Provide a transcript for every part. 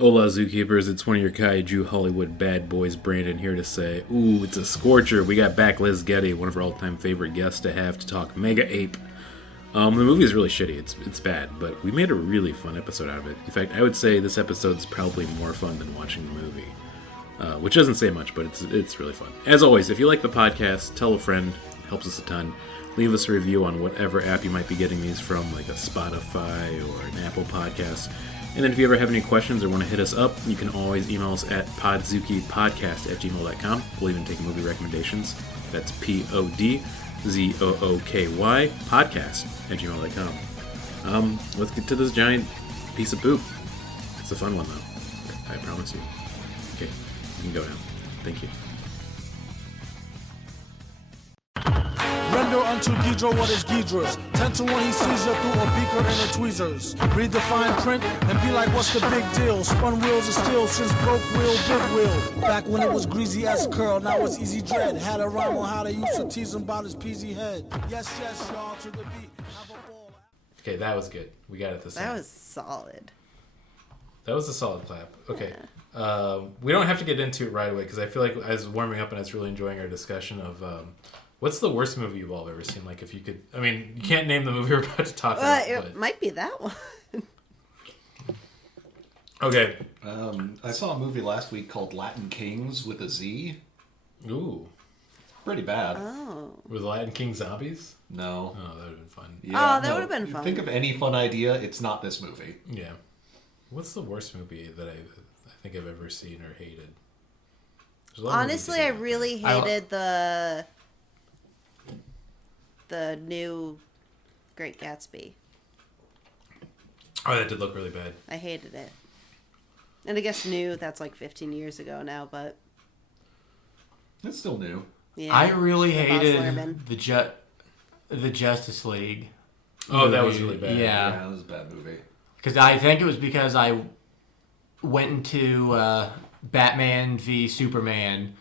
Hola, Zookeepers. It's one of your Kaiju Hollywood bad boys, Brandon, here to say, ooh, it's a scorcher. We got back Liz Getty, one of our all-time favorite guests to have to talk Mega Ape. The movie is really shitty. It's bad, but we made a really fun episode out of it. In fact, I would say this episode's probably more fun than watching the movie. Which doesn't say much, but it's really fun. As always, if you like the podcast, tell a friend. It helps us a ton. Leave us a review on whatever app you might be getting these from, like a Spotify or an Apple podcast. And then if you ever have any questions or want to hit us up, you can always email us at podzookypodcast@gmail.com. We'll even take movie recommendations. That's PODZOOKY podcast@gmail.com. Let's get to this giant piece of poop. It's a fun one, though. I promise you. Okay, you can go now. Thank you. Render unto Ghidra what is Ghidra's. 10 to 1 he sees you through a beaker and a tweezers. Read the fine print and be like, what's the big deal? Spun wheels of steel since broke wheel, big wheel. Back when it was greasy as curl, now it's easy dread. Had a rhyme on how they used to tease him about his peasy head. Yes, y'all, to the beat. Have a ball. Okay, that was good. We got it this time. That was solid. That was a solid clap. Okay. Yeah. We don't have to get into it right away because I feel like I was warming up and I was really enjoying our discussion of what's the worst movie you've all ever seen? Like, if you could, I mean, you can't name the movie we're about to talk about. It might be that one. Okay. I saw a movie last week called Latin Kings with a Z. Ooh. Pretty bad. Oh. Were the Latin King zombies? No. Oh, that would have been fun. Yeah, that would have been fun. Think of any fun idea, it's not this movie. Yeah. What's the worst movie that I think I've ever seen or hated? Honestly, I really hated the new Great Gatsby. Oh, that did look really bad. I hated it. And I guess new, that's like 15 years ago now, but... It's still new. Yeah, I really hated Lerman. the Justice League. Oh, that was really bad. Yeah. That was a bad movie. Because I think it was because I went into Batman v Superman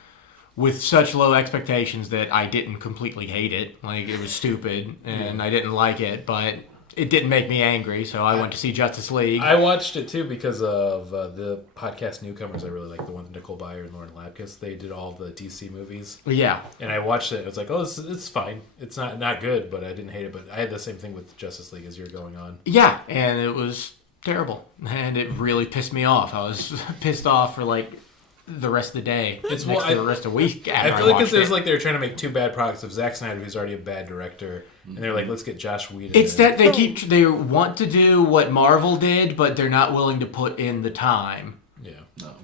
with such low expectations that I didn't completely hate it. Like, it was stupid, and I didn't like it, but it didn't make me angry, so I went to see Justice League. I watched it, too, because of the podcast Newcomers. I really like the one with Nicole Byer and Lauren Lapkus. They did all the DC movies. Yeah. And I watched it, and I was like, oh, it's fine. It's not good, but I didn't hate it. But I had the same thing with Justice League as you're going on. Yeah, and it was terrible, and it really pissed me off. I was pissed off for, like, the rest of the day. It's the rest of the week. I feel like it's like they were trying to make two bad products of Zack Snyder, who's already a bad director, and they're like, let's get Josh Whedon. It's that they want to do what Marvel did, but they're not willing to put in the time. Yeah. No.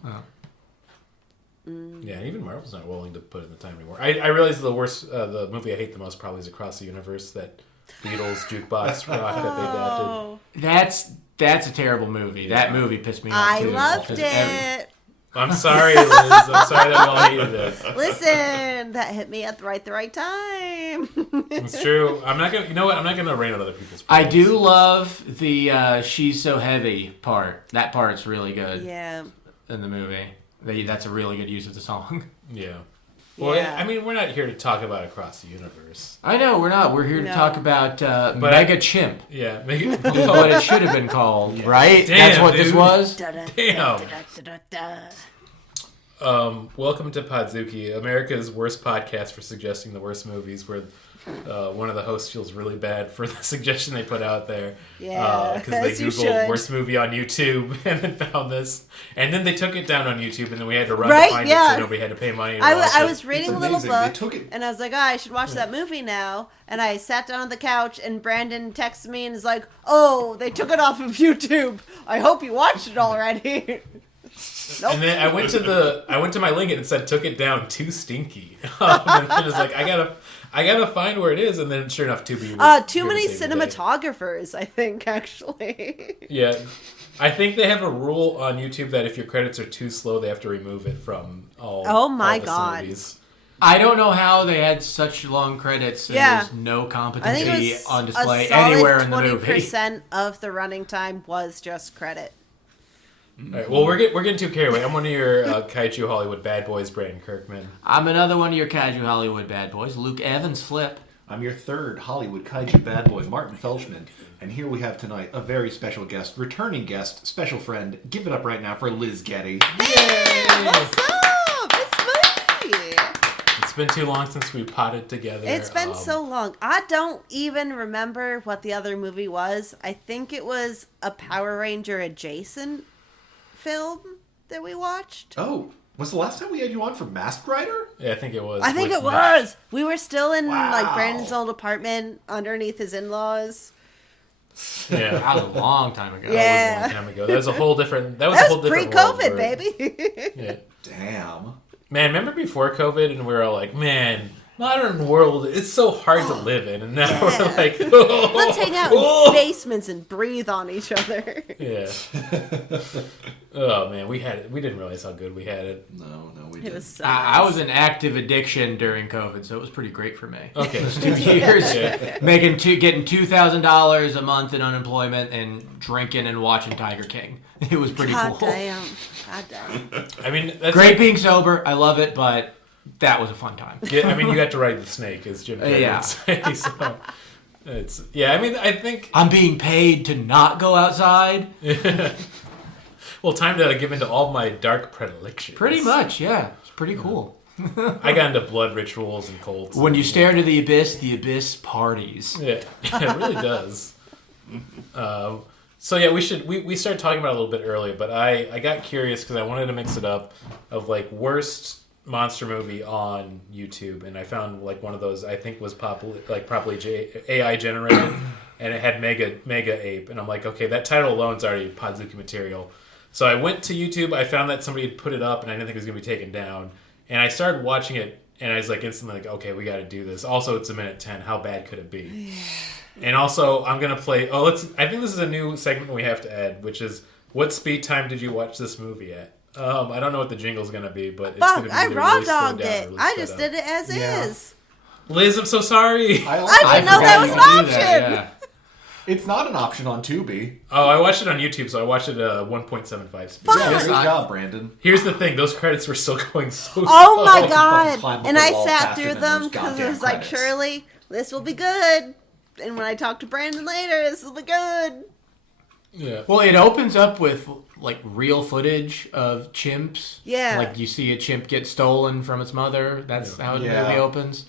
Yeah, even Marvel's not willing to put in the time anymore. I realize the worst, the movie I hate the most probably is Across the Universe, that Beatles jukebox rock that they adapted. That's a terrible movie. That movie pissed me off too. I loved it. I'm sorry, Liz. I'm sorry that we all hated it. Listen, that hit me at the right time. It's true. I'm not gonna. You know what? I'm not gonna rain on other people's. I do love the "She's So Heavy" part. That part's really good. Yeah. In the movie, that's a really good use of the song. Yeah. Well, Yeah. I mean, we're not here to talk about Across the Universe. I know we're not. We're here to talk about Mega Chimp. Yeah, is what it should have been called, right? Damn, That's what dude. this was. Damn. Welcome to Podzooky, America's worst podcast for suggesting the worst movies, where one of the hosts feels really bad for the suggestion they put out there. Yeah, because they as you Googled should. worst movie on YouTube and then found this. And then they took it down on YouTube, and then we had to run Right, to find yeah. it so nobody had to pay money to watch I it. was reading It's a little amazing. They book, took it- and I was like, I should watch that movie now. And I sat down on the couch, and Brandon texted me and is like, oh, they took it off of YouTube. I hope you watched it already. Nope. And then I went to my link and it said took it down too stinky. And then it was like I gotta find where it is, and then sure enough, Tubi was Too here many to save the day. cinematographers, I think, actually. Yeah, I think they have a rule on YouTube that if your credits are too slow, they have to remove it from all. Oh my all God. facilities. I don't know how they had such long credits and Yeah. there's no I think competency it was on display a solid anywhere in the movie. 20% of the running time was just credit. All right, well, we're getting too carried away. I'm one of your Kaiju Hollywood bad boys, Brandon Kirkman. I'm another one of your Kaiju Hollywood bad boys, Luke Evans Flip. I'm your third Hollywood Kaiju bad boy, Martin Felshman. And here we have tonight a very special guest, returning guest, special friend. Give it up right now for Liz Getty. Hey, what's up? It's me. It's been too long since we potted together. It's been so long. I don't even remember what the other movie was. I think it was a Power Ranger adjacent film that we watched. Oh, was the last time we had you on for Masked Rider? Yeah, I think it was. I think with it was. We were still in Wow. like Brandon's old apartment underneath his in-laws. Yeah, That was a long time ago. Yeah. that was a long time ago. That was a whole different. That was That a whole was different pre-COVID, world where- baby. Yeah. Damn. Man, remember before COVID, and we were all like, "Man, modern world, it's so hard to live in," and now we're Yeah. like, Let's hang out Oh. in basements and breathe on each other. Yeah. Oh man, we didn't realize how good we had it. No, we It didn't. was so I was nice. in active addiction during COVID, so it was pretty great for me. Okay. Those 2 years, Yeah. getting $2,000 a month in unemployment and drinking and watching Tiger King. It was pretty God cool. damn. God damn. I mean, that's Great like- being sober. I love it, but that was a fun time. Yeah, I mean, you got to ride the snake, as Jim Carrey Yeah. would say. So it's I mean, I think I'm being paid to not go outside. well, time to give into all my dark predilections. Pretty much, yeah. It's pretty cool. I got into blood rituals and cults. When you stare into the abyss parties. Yeah, it really does. So yeah, we started talking about it a little bit earlier, but I got curious because I wanted to mix it up of like worst monster movie on YouTube, and I found like one of those I think was probably AI generated, and it had Mega Ape, and I'm like, okay, that title alone is already Podzooky material. So I went to YouTube, I found that somebody had put it up, and I didn't think it was gonna be taken down, and I started watching it, and I was like instantly like, okay, we got to do this. Also, it's a minute 10. How bad could it be? And also, I'm gonna play. I think this is a new segment we have to add, which is what speed time did you watch this movie at? I don't know what the jingle's gonna be, but it's gonna Fuck, be I either raw really slowed dogged down or it. really I sped just up. did it as Yeah. is. Liz, I'm so sorry. I didn't know that was an forgot you could do option. yeah. It's not an option on Tubi. Oh, I watched it on YouTube, so I watched it 1.75 speed. Fuck. Yeah, Yes, great I- job, Brandon. Here's the thing: those credits were still going so. Oh my slow. god. climb up And the I wall sat faster through than them those because it goddamn was like, credits. surely this will be good. And when I talk to Brandon later, this will be good. Yeah. Well, it opens up with like real footage of chimps. Yeah. Like you see a chimp get stolen from its mother. That's how the Yeah. movie opens.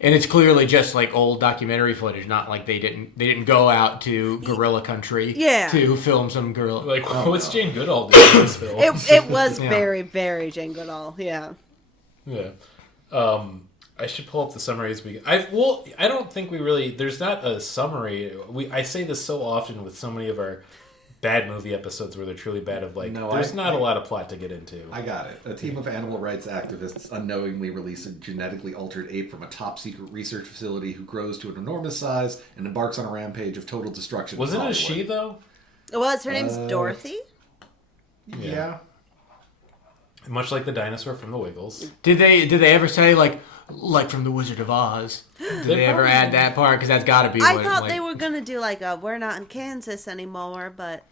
And it's clearly just like old documentary footage, not like they didn't go out to gorilla country Yeah. to film some gorilla. Like, what's Jane Goodall doing in this film? It was Yeah. very, very Jane Goodall. Yeah. Yeah. I should pull up the summaries. I don't think we really. There's not a summary. I say this so often with so many of our bad movie episodes where they're truly bad. Of like, No, there's not a lot of plot to get into. I got it. A team of animal rights activists unknowingly release a genetically altered ape from a top secret research facility who grows to an enormous size and embarks on a rampage of total destruction. in Wasn't it a Hollywood. she though? Well, her name's Dorothy. Yeah. Much like the dinosaur from the Wiggles. Did they ever say like from the Wizard of Oz? Did they ever probably add that part? Because that's got to be. I what, thought like, they were going to do like a we're not in Kansas anymore, but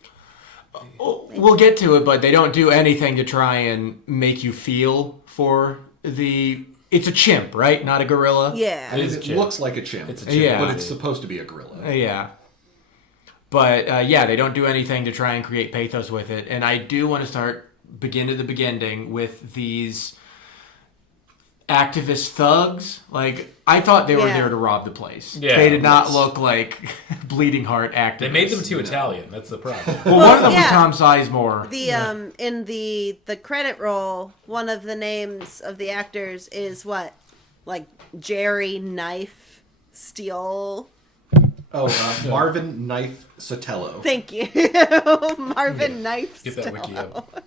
We'll get to it, but they don't do anything to try and make you feel for the. It's a chimp, right? Not a gorilla. yeah. It is a It chimp. looks like a chimp. It's a chimp. Yeah. But it's supposed to be a gorilla. Yeah. But yeah, they don't do anything to try and create pathos with it. And I do want to begin at the beginning with these activist thugs. Like, I thought they were Yeah. there to rob the place. Yeah, They did not that's- look like bleeding heart activists. They made them too Italian. That's the problem. Well, one of them was yeah. Tom Sizemore. The in the credit roll, one of the names of the actors is what? Like Jerry Knife Steel. Oh, Marvin Knife Sotelo. Thank you. Marvin Knife Get that wiki Steel. up.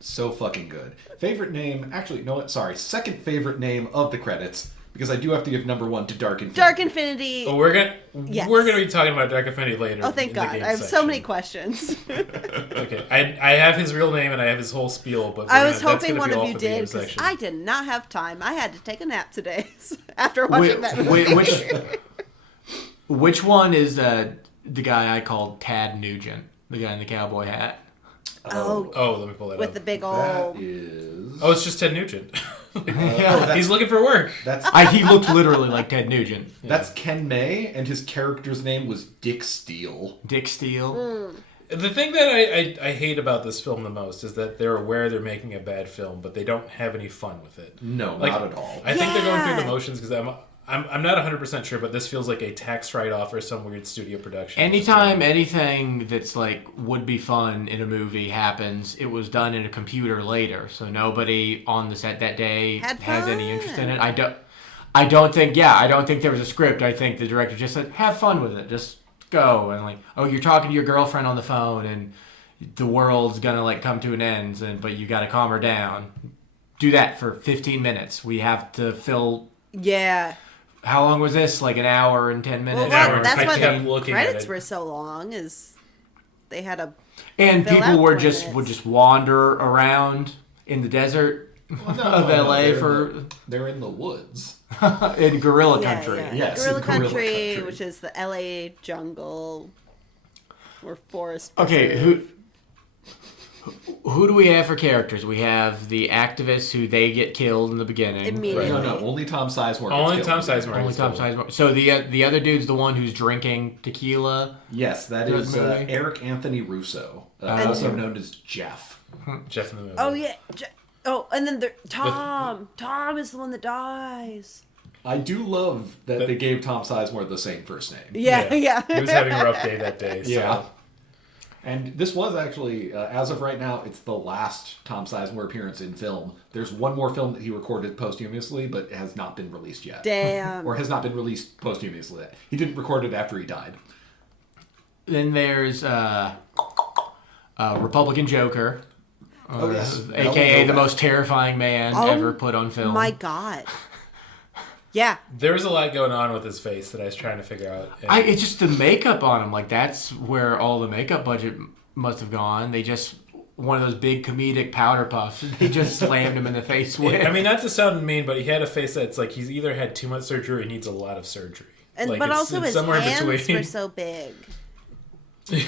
So fucking good. Favorite name, actually, no, sorry, second favorite name of the credits, because I do have to give number one to Dark Infinity. Dark Infinity. But we're gonna Yes. be talking about Dark Infinity later. Oh, thank in the God. game I have so section. many questions. Okay, I have his real name and I have his whole spiel, but I was that's hoping gonna one be of all you for the game did because section. I did not have time. I had to take a nap today after watching that movie. Which one is the guy I called Tad Nugent? The guy in the cowboy hat? Oh, Oh, let me pull that with up. the big That old. is... Oh, it's just Ted Nugent. He's looking for work. He looked literally like Ted Nugent. That's Ken May, and his character's name was Dick Steele. Dick Steele. The thing that I hate about this film the most is that they're aware they're making a bad film, but they don't have any fun with it. No, not at all. I think they're going through the motions because I'm not 100% sure, but this feels like a tax write-off or some weird studio production. Anytime anything that's like would be fun in a movie happens, it was done in a computer later, so nobody on the set that day has any interest in it. I don't think there was a script. I think the director just said, "Have fun with it. Just go." And like, "Oh, you're talking to your girlfriend on the phone, and the world's gonna like come to an end, but you got to calm her down. Do that for 15 minutes. We have to fill." Yeah. How long was this? Like an hour and 10 minutes? Well, that's why the credits were so long. Is they had a people would just wander around in the desert of LA they're in the woods in gorilla country. Yeah. Yes, gorilla in gorilla country, which is the LA jungle or forest. Okay, who do we have for characters? We have the activists who they get killed in the beginning. Immediately. No, only Tom Sizemore. Only Tom Sizemore. Only Tom Sizemore. So the other dude's the one who's drinking tequila. Yes, that is Eric Anthony Russo, also known as Jeff. Jeff in the movie. Oh yeah. And then Tom. Tom is the one that dies. I do love that they gave Tom Sizemore the same first name. Yeah. He was having a rough day that day. So. Yeah. And this was actually, as of right now, it's the last Tom Sizemore appearance in film. There's one more film that he recorded posthumously, but has not been released yet. Damn. Or has not been released posthumously. He didn't record it after he died. Then there's Republican Joker. Yes. A.K.A. the most terrifying man ever put on film. My God. Yeah. There was a lot going on with his face that I was trying to figure out. It's just the makeup on him. Like, that's where all the makeup budget must have gone. They just, one of those big comedic powder puffs, they just slammed him in the face with. I mean, not to sound mean, but he had a face that's like he's either had too much surgery or he needs a lot of surgery. But also his hands were so big. See,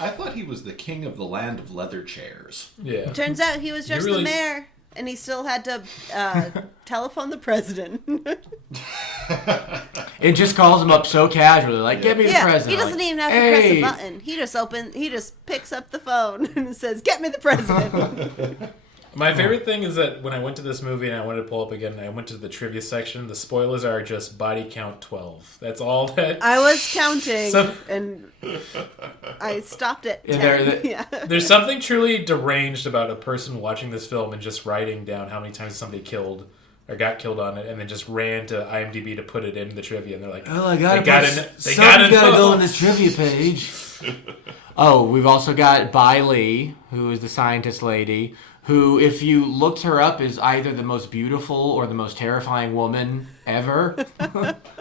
I thought he was the king of the land of leather chairs. Yeah. Turns out he was just the mayor. And he still had to telephone the president. It just calls him up so casually, like, "Get me the president." He doesn't even have to press a button. He just picks up the phone and says, "Get me the president." My favorite thing is that when I went to this movie and I wanted to pull up again, and I went to the trivia section. The spoilers are just body count 12. That's all that. I was counting, and I stopped at 10. There's something truly deranged about a person watching this film and just writing down how many times somebody killed or got killed on it, and then just ran to IMDb to put it in the trivia, and they're like, "Oh, I gotta go on this trivia page." Oh, we've also got Bai Lee, who is the scientist lady, who, if you looked her up, is either the most beautiful or the most terrifying woman ever.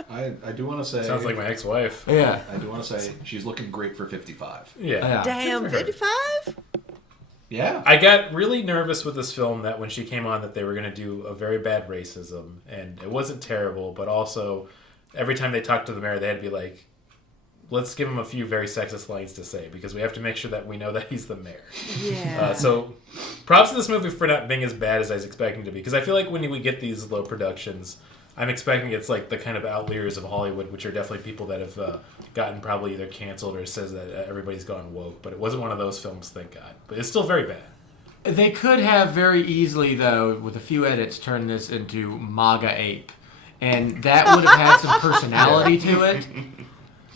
I do want to say... Sounds like my ex-wife. Yeah. I do want to say she's looking great for 55. Yeah. Damn, 55? Yeah. I got really nervous with this film that when she came on that they were going to do a very bad racism, and it wasn't terrible, but also every time they talked to the mayor, they had to be like, let's give him a few very sexist lines to say because we have to make sure that we know that he's the mayor. Yeah. So props to this movie for not being as bad as I was expecting it to be, because I feel like when we get these low productions, I'm expecting it's like the kind of outliers of Hollywood, which are definitely people that have gotten probably either canceled or says that everybody's gone woke. But it wasn't one of those films, thank God. But it's still very bad. They could have very easily, though, with a few edits, turned this into MEGA APE. And that would have had some personality to it.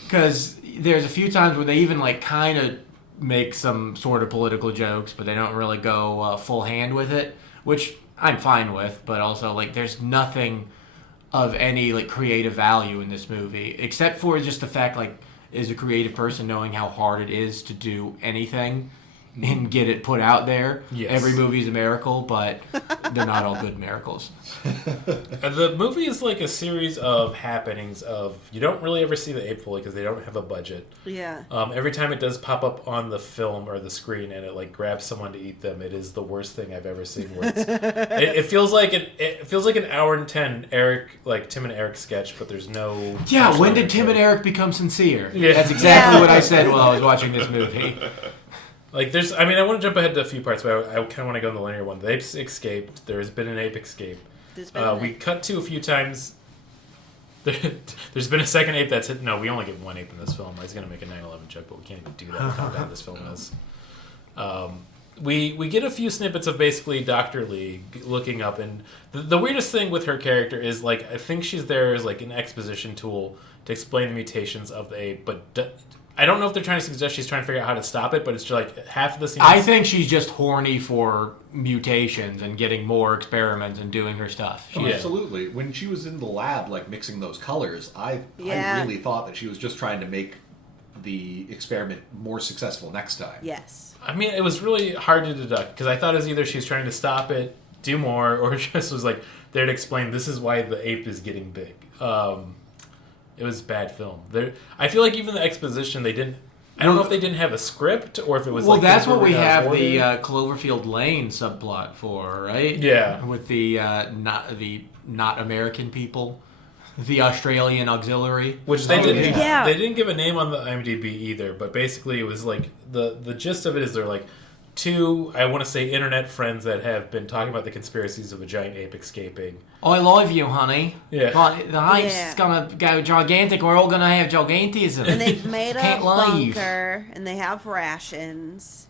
Because there's a few times where they even like kind of make some sort of political jokes, but they don't really go full hand with it, which I'm fine with. But also, like, there's nothing of any like creative value in this movie, except for just the fact, like, as a creative person, knowing how hard it is to do anything and get it put out there. Yes. Every movie is a miracle, but they're not all good miracles. The movie is like a series of happenings of, you don't really ever see the ape fully because they don't have a budget. Yeah. Every time it does pop up on the film or the screen and it like grabs someone to eat them, it is the worst thing I've ever seen. Where it feels like it feels like an hour and 10 Tim and Eric sketch, but there's no. Yeah, when did Tim and Eric become sincere? Yeah. That's exactly what I said while I was watching this movie. Like, there's, I mean, I want to jump ahead to a few parts, but I kind of want to go in the linear one. The apes escaped. There's been an ape escape. We cut to a few times. There's been a second ape that's hit. No, we only get one ape in this film. I was going to make a 9/11 joke, but we can't even do that with how bad this film is. We get a few snippets of basically Dr. Lee looking up, and the weirdest thing with her character is, like, I think she's there as, like, an exposition tool to explain the mutations of the ape, but I don't know if they're trying to suggest she's trying to figure out how to stop it, but it's just like half of the scene. I think she's just horny for mutations and getting more experiments and doing her stuff. Oh, absolutely. When she was in the lab, like, mixing those colors, I really thought that she was just trying to make the experiment more successful next time. Yes. I mean, it was really hard to deduct, because I thought it was either she was trying to stop it, do more, or just was like there to explain this is why the ape is getting big. It was bad film. I feel like even the exposition, they didn't. I don't know if they didn't have a script or if it was. Well, like that's what we have the Cloverfield Lane subplot for, right? Yeah, with the not American people, the Australian auxiliary, which they didn't. Yeah. They didn't give a name on the IMDb either, but basically it was like the gist of it is they're like two, I want to say, internet friends that have been talking about the conspiracies of a giant ape escaping. I love you, honey. Yeah. But the ape's gonna go gigantic. We're all gonna have gigantism. And they've made a bunker, and they have rations.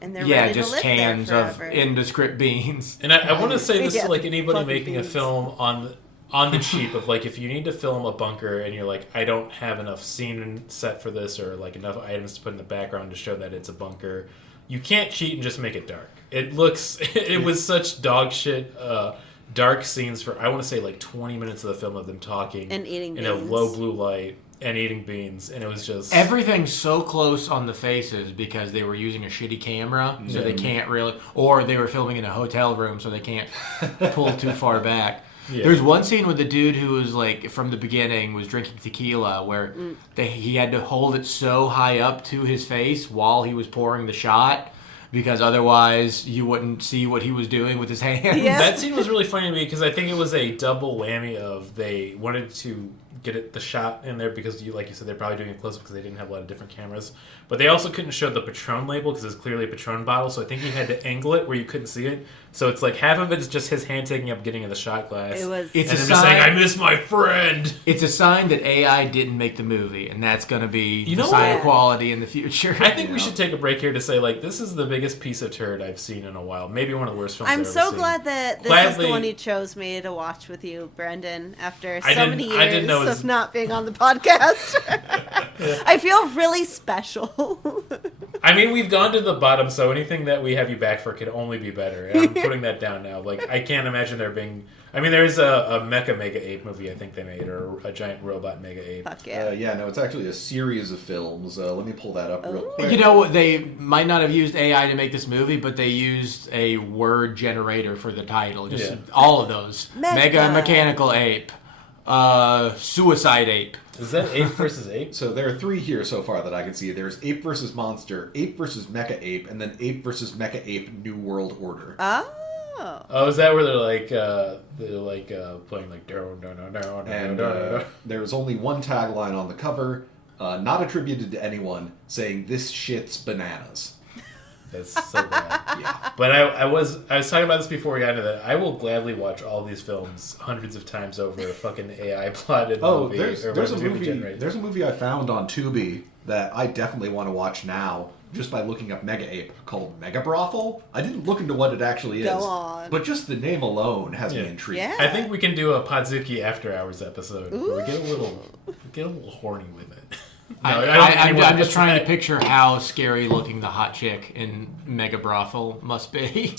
And they're ready just to live cans there of indescript beans. And I want to say this to, like, anybody making beans. a film on the cheap of, like, if you need to film a bunker and you're like, I don't have enough scene set for this or, like, enough items to put in the background to show that it's a bunker, you can't cheat and just make it dark. It was such dog shit, dark scenes for, I want to say, like 20 minutes of the film of them talking. And eating in beans. a low blue light and eating beans. And it was just... Everything's so close on the faces because they were using a shitty camera, so they can't really... Or they were filming in a hotel room, so they can't pull too far back. Yeah. There's one scene with the dude who was, like, from the beginning, was drinking tequila, where he had to hold it so high up to his face while he was pouring the shot, because otherwise you wouldn't see what he was doing with his hands. Yeah. That scene was really funny to me because I think it was a double whammy of they wanted to get the shot in there because, like you said, they're probably doing it close-up because they didn't have a lot of different cameras. But they also couldn't show the Patron label because it's clearly a Patron bottle, so I think he had to angle it where you couldn't see it. So it's like half of it is just his hand taking up getting in the shot glass. It's and a him sign, just saying, I miss my friend. It's a sign that AI didn't make the movie, and that's going to be the sign of quality in the future. I think we should take a break here to say, like, this is the biggest piece of turd I've seen in a while. Maybe one of the worst films I've ever seen. I'm so glad that this is the one you chose me to watch with you, Brendan, after so many years of not being on the podcast. I feel really special. I mean, we've gone to the bottom, so anything that we have you back for can only be better. And I'm putting that down now. Like, I can't imagine there being... I mean, there is a Mega Ape movie I think they made, or a giant robot Mega Ape. Fuck yeah. No, it's actually a series of films. Let me pull that up real quick. You know, they might not have used AI to make this movie, but they used a word generator for the title. Just all of those. Mega Mechanical Ape. Suicide Ape. Is that Ape versus Ape? So there are three here so far that I can see. There's Ape versus Monster, Ape versus Mecha Ape, and then Ape versus Mecha Ape New World Order. Oh, is that where they're playing like and there's only one tagline on the cover, not attributed to anyone, saying "This shit's bananas." That's so bad. Yeah. But I was talking about this before we got into that. I will gladly watch all these films hundreds of times over a fucking AI plotted movie. There's a movie I found on Tubi that I definitely want to watch now, just by looking up Mega Ape, called Mega Brothel. I didn't look into what it actually is. Go on. But just the name alone has me intrigued. Yeah. I think we can do a Podzooky After Hours episode where we get a little horny with it. No, I'm just trying to picture how scary looking the hot chick in Mega Brothel must be.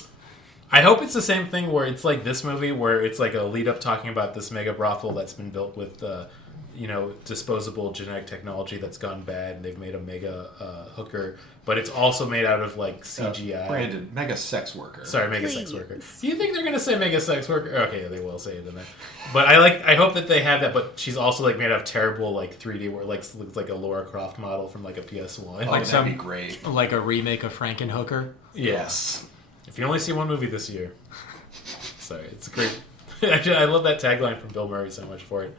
I hope it's the same thing where it's like this movie where it's like a lead up talking about this mega brothel that's been built with disposable genetic technology that's gone bad, and they've made a mega hooker, but it's also made out of like CGI. Brandon, mega sex worker. Sorry, mega sex worker. Do you think they're gonna say mega sex worker? Okay, they will say it in there. But I hope that they have that. But she's also like made out of terrible like 3D where looks like a Laura Croft model from like a PS1. Oh, that'd be great. Like a remake of Frankenhooker. Yes. If you only see one movie this year. Sorry, it's great. Actually, I love that tagline from Bill Murray so much for it.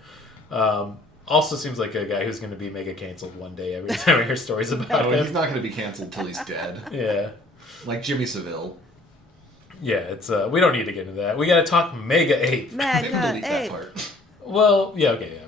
Also seems like a guy who's going to be mega canceled one day every time I hear stories about Oh, him. he's not going to be canceled till he's dead. Yeah. Like Jimmy Savile. Yeah, it's we don't need to get into that. We got to talk Mega Ape. Maybe Mega delete that Ape. part. Well, yeah, okay,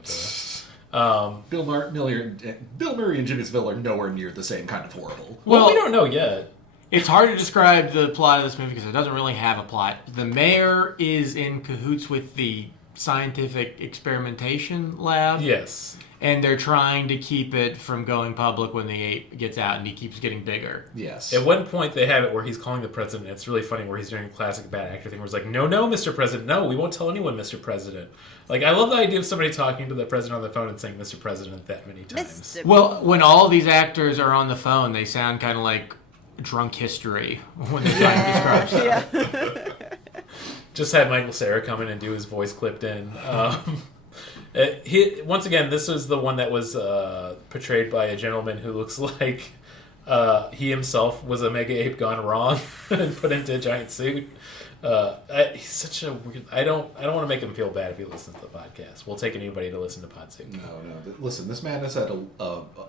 yeah. Bill Murray and Jimmy Savile are nowhere near the same kind of horrible. Well, we Well- don't know yet. It's hard to describe the plot of this movie because it doesn't really have a plot. The mayor is in cahoots with the scientific experimentation lab. Yes. And they're trying to keep it from going public when the ape gets out, and he keeps getting bigger. Yes. At one point, they have it where he's calling the president. It's really funny where he's doing a classic bad actor thing where he's like, no, Mr. President, no, we won't tell anyone, Mr. President. Like, I love the idea of somebody talking to the president on the phone and saying Mr. President that many times. Mr. Well, when all these actors are on the phone, they sound kind of like drunk history when they're trying to describe stuff. Yeah. Just had Michael Cera come in and do his voice clipped in. Once again, this is the one that was portrayed by a gentleman who looks like he himself was a mega ape gone wrong and put into a giant suit. He's such a weird. I don't want to make him feel bad if he listens to the podcast. We'll take anybody to listen to Podzooky. No. Listen, this man has had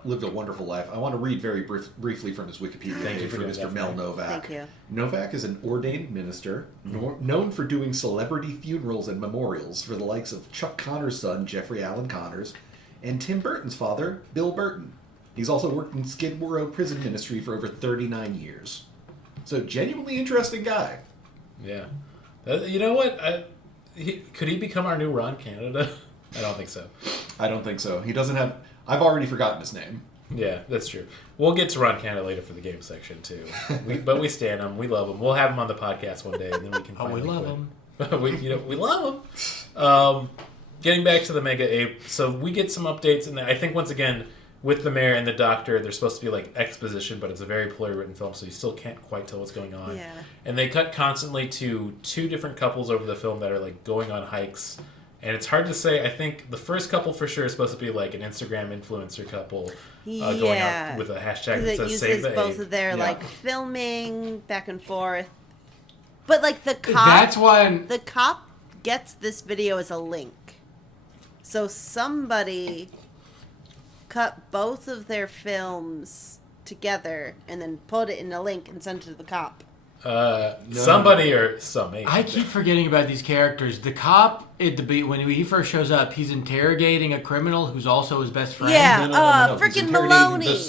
lived a wonderful life. I want to read very briefly from his Wikipedia Thank you page for for doing Mr. that for Mel me. Novak. Thank you. Novak is an ordained minister, known for doing celebrity funerals and memorials for the likes of Chuck Connor's son, Jeffrey Allen Connors, and Tim Burton's father, Bill Burton. He's also worked in Skid Row prison ministry for over 39 years. So, genuinely interesting guy. Yeah. You know what? Could he become our new Ron Canada? I don't think so. I don't think so. He doesn't have... I've already forgotten his name. Yeah, that's true. We'll get to Ron Canada later for the game section, too. But we stand him. We love him. We'll have him on the podcast one day, and then we can Oh, we finally love quit. him. We love him. Getting back to the Mega Ape, so we get some updates, and I think, once again, with the mayor and the doctor, there's supposed to be like exposition, but it's a very poorly written film, so you still can't quite tell what's going on. Yeah. And they cut constantly to two different couples over the film that are like going on hikes. And it's hard to say. I think the first couple for sure is supposed to be like an Instagram influencer couple going out with a hashtag that It says uses Save the both Ape. of their Yeah. like filming back and forth. But like the cop, That's why the cop gets this video as a link. So somebody cut both of their films together and then put it in a link and sent it to the cop. Somebody or some ape. I keep forgetting about these characters. The cop at when he first shows up, he's interrogating a criminal who's also his best friend. Yeah. No. He's Frickin' interrogating Maloney.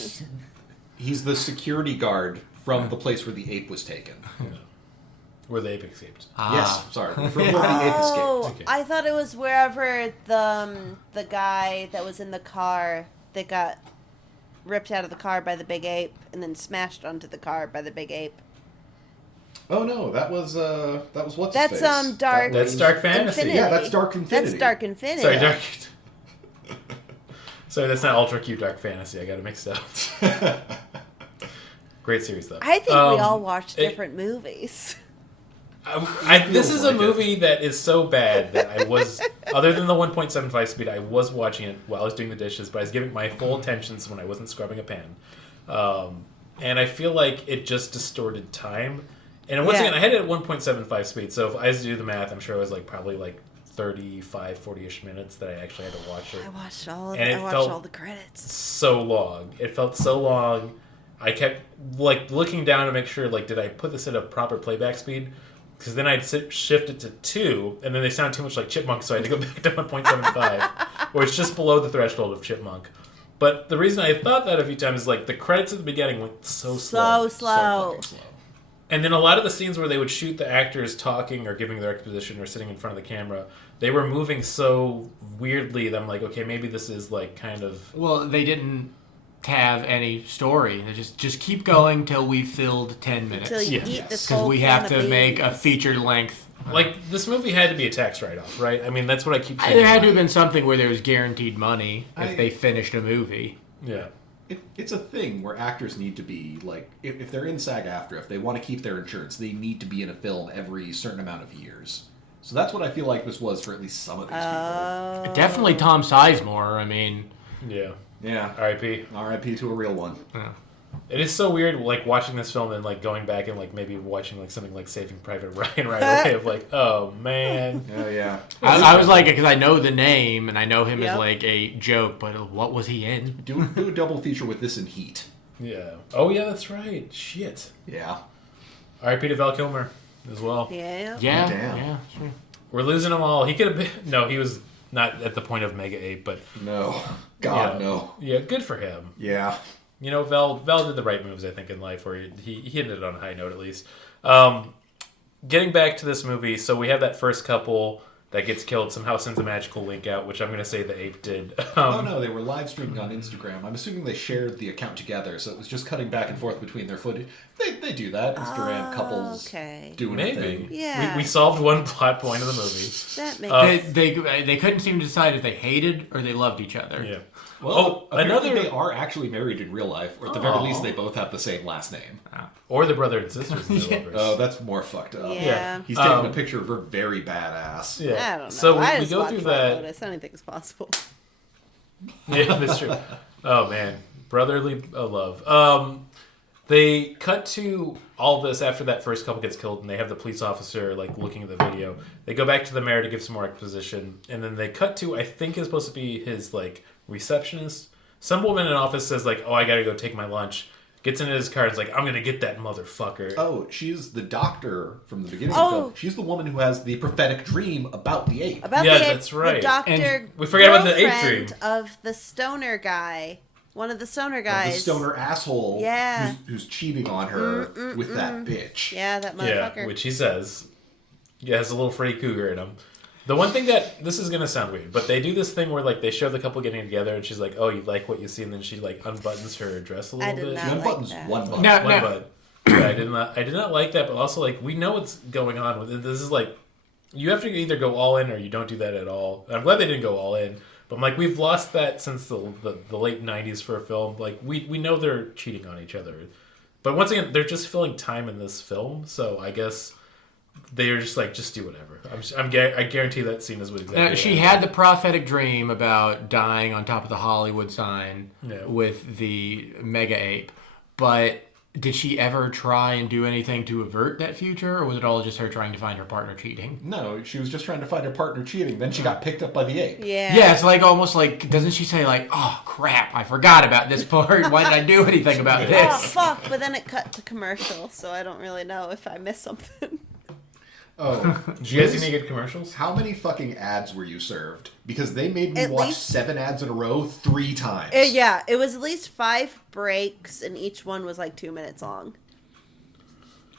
He's the security guard from the place where the ape was taken. Where the ape escaped. Yes, sorry. From where the ape Oh, escaped. Okay. I thought it was wherever the guy that was in the car that got ripped out of the car by the big ape and then smashed onto the car by the big ape. Oh no, that was what's That's his face? Dark. That's was- Dark Fantasy. Infinity. Yeah, that's Dark Infinity. That's Dark Infinity. Sorry, Dark. Sorry, that's not Ultra Cute Dark Fantasy. I got it mixed up. Great series though. I think we all watched different movies. This is a like it. movie that is so bad that I was, other than the 1.75 speed, I was watching it while I was doing the dishes, but I was giving my full attention when I wasn't scrubbing a pan. And I feel like it just distorted time. And once Yeah. again, I had it at 1.75 speed, so if I was to do the math, I'm sure it was like probably like 35, 40-ish minutes that I actually had to watch it. I watched all of And it. it I watched felt- all the credits. So long. It felt so long. I kept like looking down to make sure, like, did I put this at a proper playback speed? Because then I'd shift it to 2, and then they sound too much like Chipmunk, so I had to go back to 1.75, where it's just below the threshold of Chipmunk. But the reason I thought that a few times is, like, the credits at the beginning went so slow. So slow. fucking slow. And then a lot of the scenes where they would shoot the actors talking or giving their exposition or sitting in front of the camera, they were moving so weirdly that I'm like, okay, maybe this is, like, kind of... Well, they didn't have any story. They just keep going till we filled 10 minutes. Until you Yeah. eat this Because whole we can have of to make a beans. feature length. Like, this movie had to be a tax write-off, right? I mean, that's what I keep saying. There had to have been something where there was guaranteed money if I- they finished a movie. Yeah. It's a thing where actors need to be, like, if they're in SAG-AFTRA, if they want to keep their insurance, they need to be in a film every certain amount of years. So that's what I feel like this was for at least some of these people. Definitely Tom Sizemore. I mean, Yeah. Yeah. R.I.P. R.I.P. to a real one. It is so weird, like, watching this film and, like, going back and, like, maybe watching, like, something like Saving Private Ryan right away of, like, oh, man. Oh, yeah. I was like, because I know the name and I know him Yep. as like a joke, but what was he in? Do a double feature with this and Heat. Yeah. Oh, yeah, that's right. Shit. Yeah. R.I.P. to Val Kilmer as well. Yeah. Yeah, Damn. yeah, sure. We're losing them all. He could have been... No, he was not at the point of Mega Ape, but... No. God, yeah. no. Yeah, good for him. Yeah. You know, Val did the right moves, I think, in life, where he ended on a high note, at least. Getting back to this movie, so we have that first couple that gets killed, somehow sends a magical link out, which I'm going to say the ape did. Oh, no, they were live streaming on Instagram. I'm assuming they shared the account together, so it was just cutting back and forth between their footage. They do that. Instagram couples doing a Maybe. thing. Yeah. We solved one plot point of the movie. That makes They couldn't seem to decide if they hated or they loved each other. Yeah. Well, another... they are actually married in real life, or at the very least, they both have the same last name. Or the brother and sisters in the lovers. Oh, that's more fucked up. Yeah. He's taking a picture of her very badass. Yeah. I don't know. So I we just go watch through White that. Lotus. Anything is possible. Yeah, that's true. Oh, man. Brotherly love. They cut to all this after that first couple gets killed, and they have the police officer, like, looking at the video. They go back to the mayor to give some more exposition, and then they cut to, I think is supposed to be his, like, receptionist. Some woman in office says, like, oh, I gotta go take my lunch. Gets into his car and is like, I'm gonna get that motherfucker. Oh, she's the doctor from the beginning of the film. She's the woman who has the prophetic dream about the ape. About Yeah, the ape, that's right. The doctor. And we forgot about the ape girlfriend dream. of the stoner guy. One of the stoner guys. The stoner asshole Yeah. who's cheating on her with that bitch. Yeah, that Yeah, motherfucker. which he says. Yeah, has a little Freddy Cougar in him. The one thing that, this is going to sound weird, but they do this thing where, like, they show the couple getting together, and she's like, oh, you like what you see, and then she, like, unbuttons her dress a little I did bit. not She like unbuttons that. one button. Now, One button. Yeah, I did not like that, but also, like, we know what's going on with it. This is, like, you have to either go all in or you don't do that at all. I'm glad they didn't go all in, but I'm like, we've lost that since the late 90s for a film. Like, we know they're cheating on each other. But once again, they're just filling time in this film, so I guess they're just like, just do whatever. I guarantee that scene is what exactly. She had the prophetic dream about dying on top of the Hollywood sign Yeah. with the Mega Ape, but did she ever try and do anything to avert that future, or was it all just her trying to find her partner cheating? No, she was just trying to find her partner cheating. Then she got picked up by the ape. Yeah. Yeah, it's like almost like, doesn't she say like, oh crap, I forgot about this part. Why did I do anything about Oh, this? fuck. But then it cut to commercial, so I don't really know if I missed something. Oh, Did you guys see any good commercials? how many fucking ads were you served? Because they made me At watch least- 7 ads in a row 3 times. Yeah, it was at least 5 breaks, and each one was like 2 minutes long.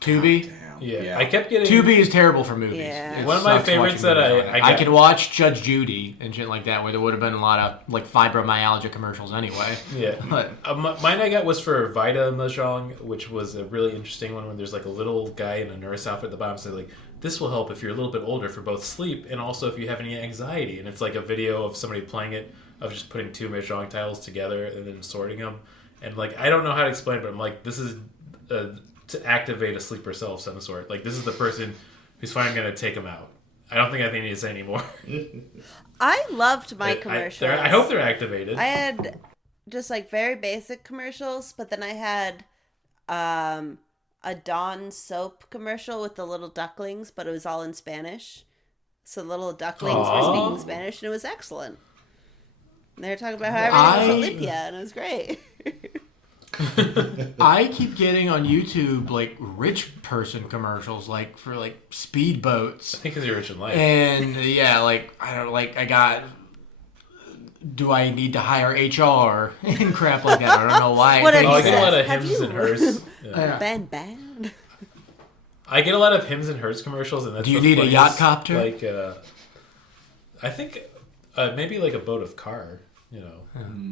Tubi? Damn. Yeah. I kept getting... Tubi is terrible for movies. Yeah. It One of my sucks favorites watching that movies I on it. got- I could watch Judge Judy and shit like that, where there would have been a lot of like fibromyalgia commercials anyway. Yeah. But Mine I got was for Vita Mahjong, which was a really interesting one when there's like a little guy in a nurse outfit at the bottom saying like, this will help if you're a little bit older for both sleep and also if you have any anxiety. And it's like a video of somebody playing it, of just putting 2 Mahjong tiles together and then sorting them. And like, I don't know how to explain it, but I'm like, this is to activate a sleeper cell of some sort. Like, this is the person who's finally going to take them out. I don't think I need to say anymore. I loved my commercials. I hope they're activated. I had just like very basic commercials, but then I had a Dawn soap commercial with the little ducklings, but it was all in Spanish. So the little ducklings were speaking Spanish, and it was excellent. And they were talking about how everything was Olympia, and it was great. I keep getting on YouTube like rich person commercials, like for like speedboats. I think because you're rich in life. And yeah, like I don't like I got. Do I need to hire HR and crap like that? I don't know why. What I have get a lot of Have hymns you- and hers. Yeah. Band. I get a lot of hymns and hers commercials, and that's Do you the need a yacht funniest. copter? Like, I think maybe like a boat of car. You know.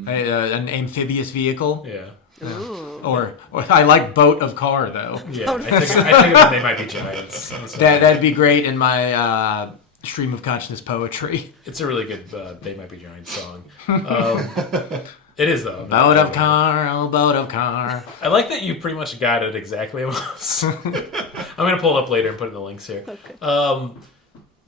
An amphibious vehicle, Yeah. Ooh. or I like boat of car though. Yeah. I think they might be giants. That'd be great in my stream of consciousness poetry. It's a really good "They Might Be Giants" song. It is though. Boat of car, oh boat of car. I like that you pretty much got it exactly almost. I'm gonna pull it up later and put in the links here. Okay.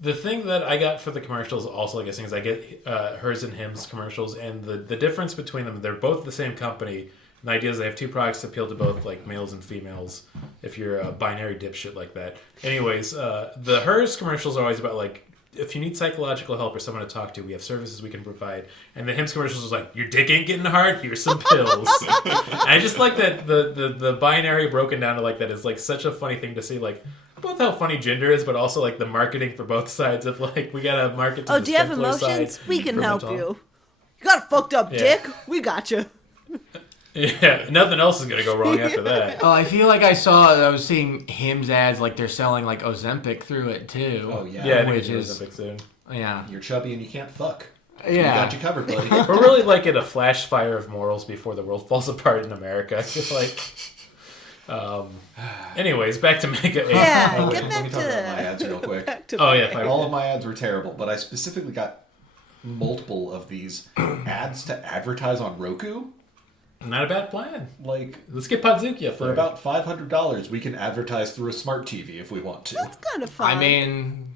The thing that I got for the commercials also, like I think, is I get hers and hymns commercials, and the difference between them, they're both the same company. the idea is they have two products to appeal to both like males and females. If you're a binary dipshit like that. Anyways, the hers commercials are always about like, if you need psychological help or someone to talk to, we have services we can provide. And the Hims commercials was like, your dick ain't getting hard, here's some pills. And I just like that the binary broken down to like that is like such a funny thing to see, like both how funny gender is, but also like the marketing for both sides of like, we gotta market to Oh, the do you have simpler emotions? side We can for help mental. you. You got a fucked up Yeah. dick? We got you. Yeah, nothing else is gonna go wrong after that. Oh, I feel like I was seeing Hims ads like they're selling like Ozempic through it too. Oh, yeah. Yeah, I think Which it's is- Olympic soon. Yeah. You're chubby and you can't fuck. We Yeah. got you covered, buddy. We're really like in a flash fire of morals before the world falls apart in America. I feel like. Anyways, back to Mega Ape. Yeah, Oh, wait, get let back me to talk about my ads real quick. back to Oh yeah, All of my ads were terrible, but I specifically got multiple of these ads to advertise on Roku. not a bad plan. Like, Let's get Podzooky up for there. about $500, we can advertise through a smart TV if we want to. That's kind of fun. I mean,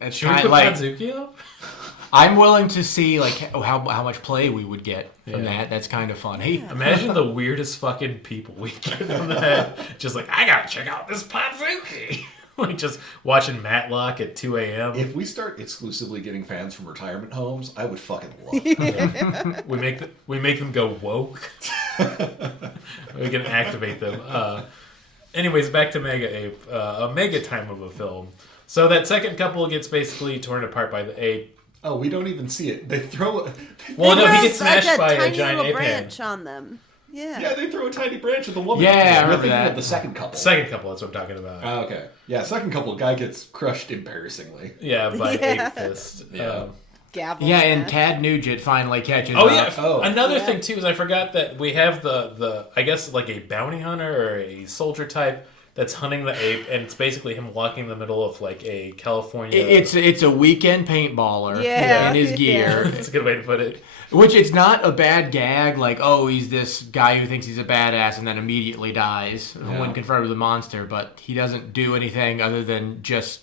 it's Should we kind put of like Podzooky up? I'm willing to see like how much play we would get from Yeah. that. That's kind of funny. Imagine the weirdest fucking people we get from that. Just like, I gotta check out this Podzooky. Like just watching Matlock at 2 a.m. If we start exclusively getting fans from retirement homes, I would fucking love it. We make them go woke. We can activate them. Anyways, back to Mega Ape. A mega time of a film. So that second couple gets basically torn apart by the ape. Oh, we don't even see it. They throw Well, no, he There's gets smashed like by a tiny giant little ape hand. branch on them. Yeah. Yeah, they throw a tiny branch at the woman. Yeah, I You're remember thinking that. of the second couple. Second couple, that's what I'm talking about. Oh, okay. Yeah, second couple, guy gets crushed embarrassingly. Yeah, by Yeah. Ape Fist. Yeah. Gavel Yeah, and smash. Tad Nugent finally catches Oh up. yeah. Oh. Another Yeah. thing too is I forgot that we have the I guess like a bounty hunter or a soldier type that's hunting the ape, and it's basically him walking in the middle of like a California. It's a weekend paintballer Yeah. in his gear, It's a good way to put it. which it's not a bad gag. Like, oh, he's this guy who thinks he's a badass and then immediately dies when confronted with a monster. But he doesn't do anything other than just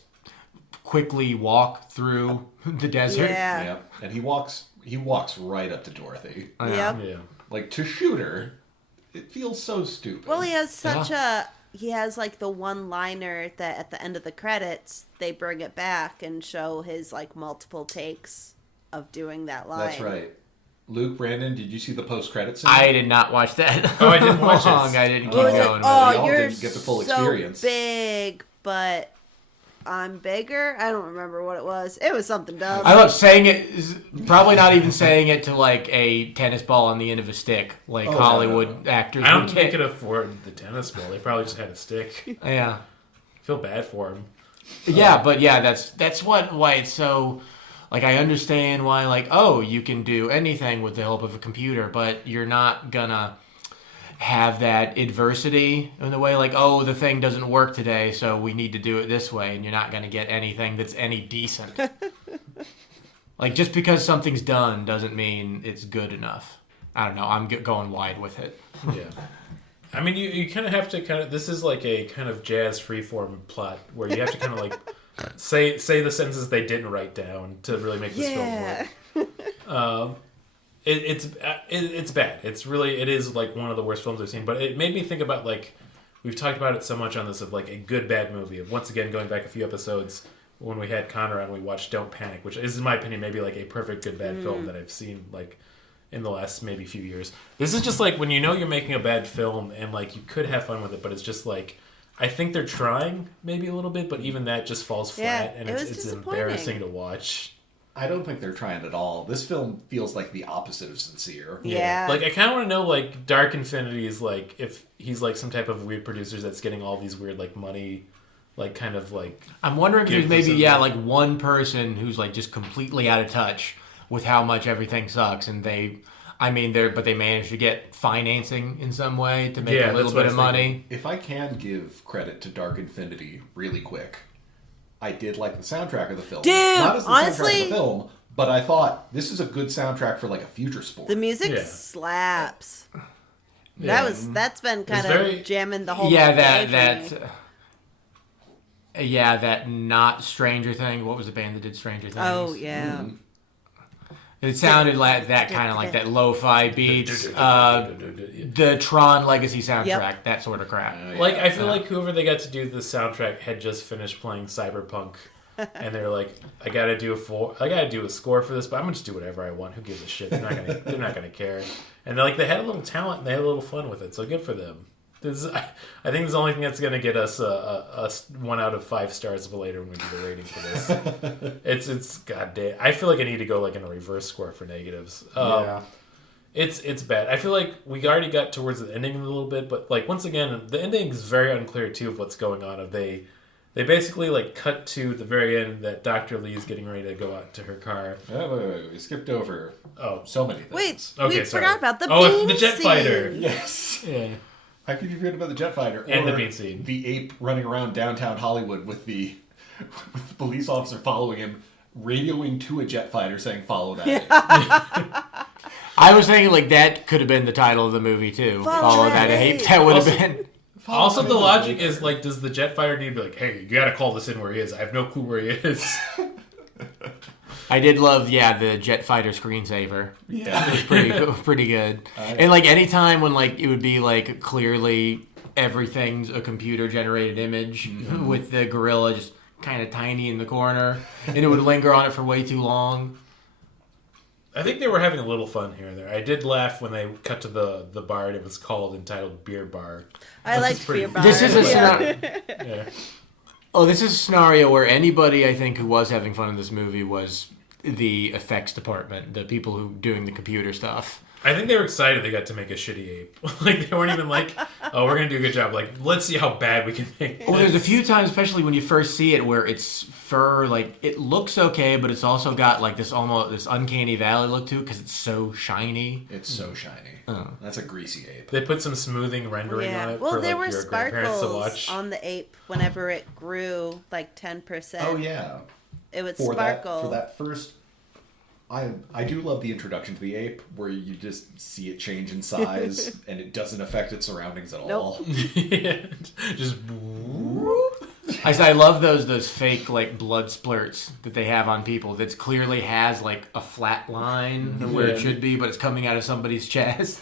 quickly walk through the desert. Yeah. Yeah. And he walks right up to Dorothy. Yep. Yeah. Like, to shoot her, it feels so stupid. Well, he has such he has like the one liner that at the end of the credits they bring it back and show his like multiple takes of doing that line. That's right. Luke, Brandon, did you see the post-credit scene? I did not watch that. Oh, I didn't watch it. I didn't keep What was it? going. with Oh, it. all you're didn't get the full so experience. big, but I'm bigger. I don't remember what it was. It was something dumb. I love saying it. Probably not even saying it to like a tennis ball on the end of a stick, like Oh, Hollywood no. actors. I don't would think they get. could afford the tennis ball. They probably just had a stick. Yeah, Feel bad for him. yeah, but yeah, that's why it's so. Like, I understand why, like, oh, you can do anything with the help of a computer, but you're not gonna have that adversity in the way, like, oh, the thing doesn't work today, so we need to do it this way, and you're not gonna get anything that's any decent. Like, just because something's done doesn't mean it's good enough. I don't know, I'm going wide with it. Yeah. I mean, you kind of have to this is like a kind of jazz freeform plot where you have to kind of like say the sentences they didn't write down to really make this yeah. film work. It's bad. It is like one of the worst films I've seen, but it made me think about like, we've talked about it so much on this of like a good bad movie. Of once again, going back a few episodes when we had Connor on, we watched Don't Panic, which is in my opinion maybe like a perfect good bad film that I've seen like in the last maybe few years. This is just like when you know you're making a bad film and like you could have fun with it, but it's just like, I think they're trying maybe a little bit, but even that just falls flat, Yeah, and it was it's disappointing. embarrassing to watch. I don't think they're trying at all. This film feels like the opposite of sincere. Yeah. Like I kind of want to know like Dark Infinity is like if he's like some type of weird producer that's getting all these weird like money, like kind of like. I'm wondering if Give there's maybe, this yeah, a- like one person who's like just completely out of touch with how much everything sucks, and they managed to get financing in some way to make Yeah, a little that's what bit I of was money. If I can give credit to Dark Infinity really quick, I did like the soundtrack of the film. Dude, Not as the soundtrack honestly- of the film, but I thought this is a good soundtrack for like a future sport. The music Yeah. slaps. Yeah. That's been kind very- of jamming the whole Yeah, day for me. that not Stranger Thing. What was the band that did Stranger Things? Oh yeah. It sounded like that kind of like that lo-fi beats, the Tron Legacy soundtrack, that sort of crap. Like, I feel like whoever they got to do the soundtrack had just finished playing Cyberpunk, and they're like, I gotta do a score for this, but I'm gonna just do whatever I want. Who gives a shit? They're not gonna care. And they had a little talent and they had a little fun with it, so good for them. I think it's the only thing that's gonna get us a 1 out of 5 stars for later when we do the rating for this. It's goddamn. I feel like I need to go like in a reverse score for negatives. It's bad. I feel like we already got towards the ending a little bit, but like once again, the ending is very unclear too of what's going on. They basically like cut to the very end that Dr. Lee is getting ready to go out to her car. Oh, wait. We skipped over so many things. Wait, Okay, we sorry. forgot about the bean the jet scene. fighter. Yes. Yeah. How could you forget about the jet fighter? And the Or bean scene. The ape running around downtown Hollywood with the police officer following him, radioing to a jet fighter saying, "Follow that." ape." I was thinking like that could have been the title of the movie too. Follow that ape. That would have been. Also, the logic is like, does the jet fighter need to be like, hey, you gotta call this in where he is? I have no clue where he is. I did love, the jet fighter screensaver. Yeah. It was pretty good. And like any time when like it would be like clearly everything's a computer generated image with the gorilla just kind of tiny in the corner, and it would linger on it for way too long. I think they were having a little fun here and there. I did laugh when they cut to the bar and it was entitled Beer Bar. I liked Beer Bar. This is a Yeah. this is a scenario where anybody I think who was having fun in this movie was the effects department, the people who doing the computer stuff. I think they were excited they got to make a shitty ape. Like, they weren't even like, oh, we're going to do a good job. Like, let's see how bad we can make this. Well, there's a few times, especially when you first see it, where it's fur, like, it looks okay, but it's also got, like, this uncanny valley look to it because it's so shiny. It's so shiny. That's a greasy ape. They put some smoothing rendering on it for, there like, were your grandparents to sparkles watch. on the ape whenever it grew like 10%. Oh yeah. It would For sparkle. that first, I do love the introduction to the ape where you just see it change in size and it doesn't affect its surroundings at all. Yeah. Just I love those fake like blood splurts that they have on people that clearly has like a flat line where it should be, but it's coming out of somebody's chest.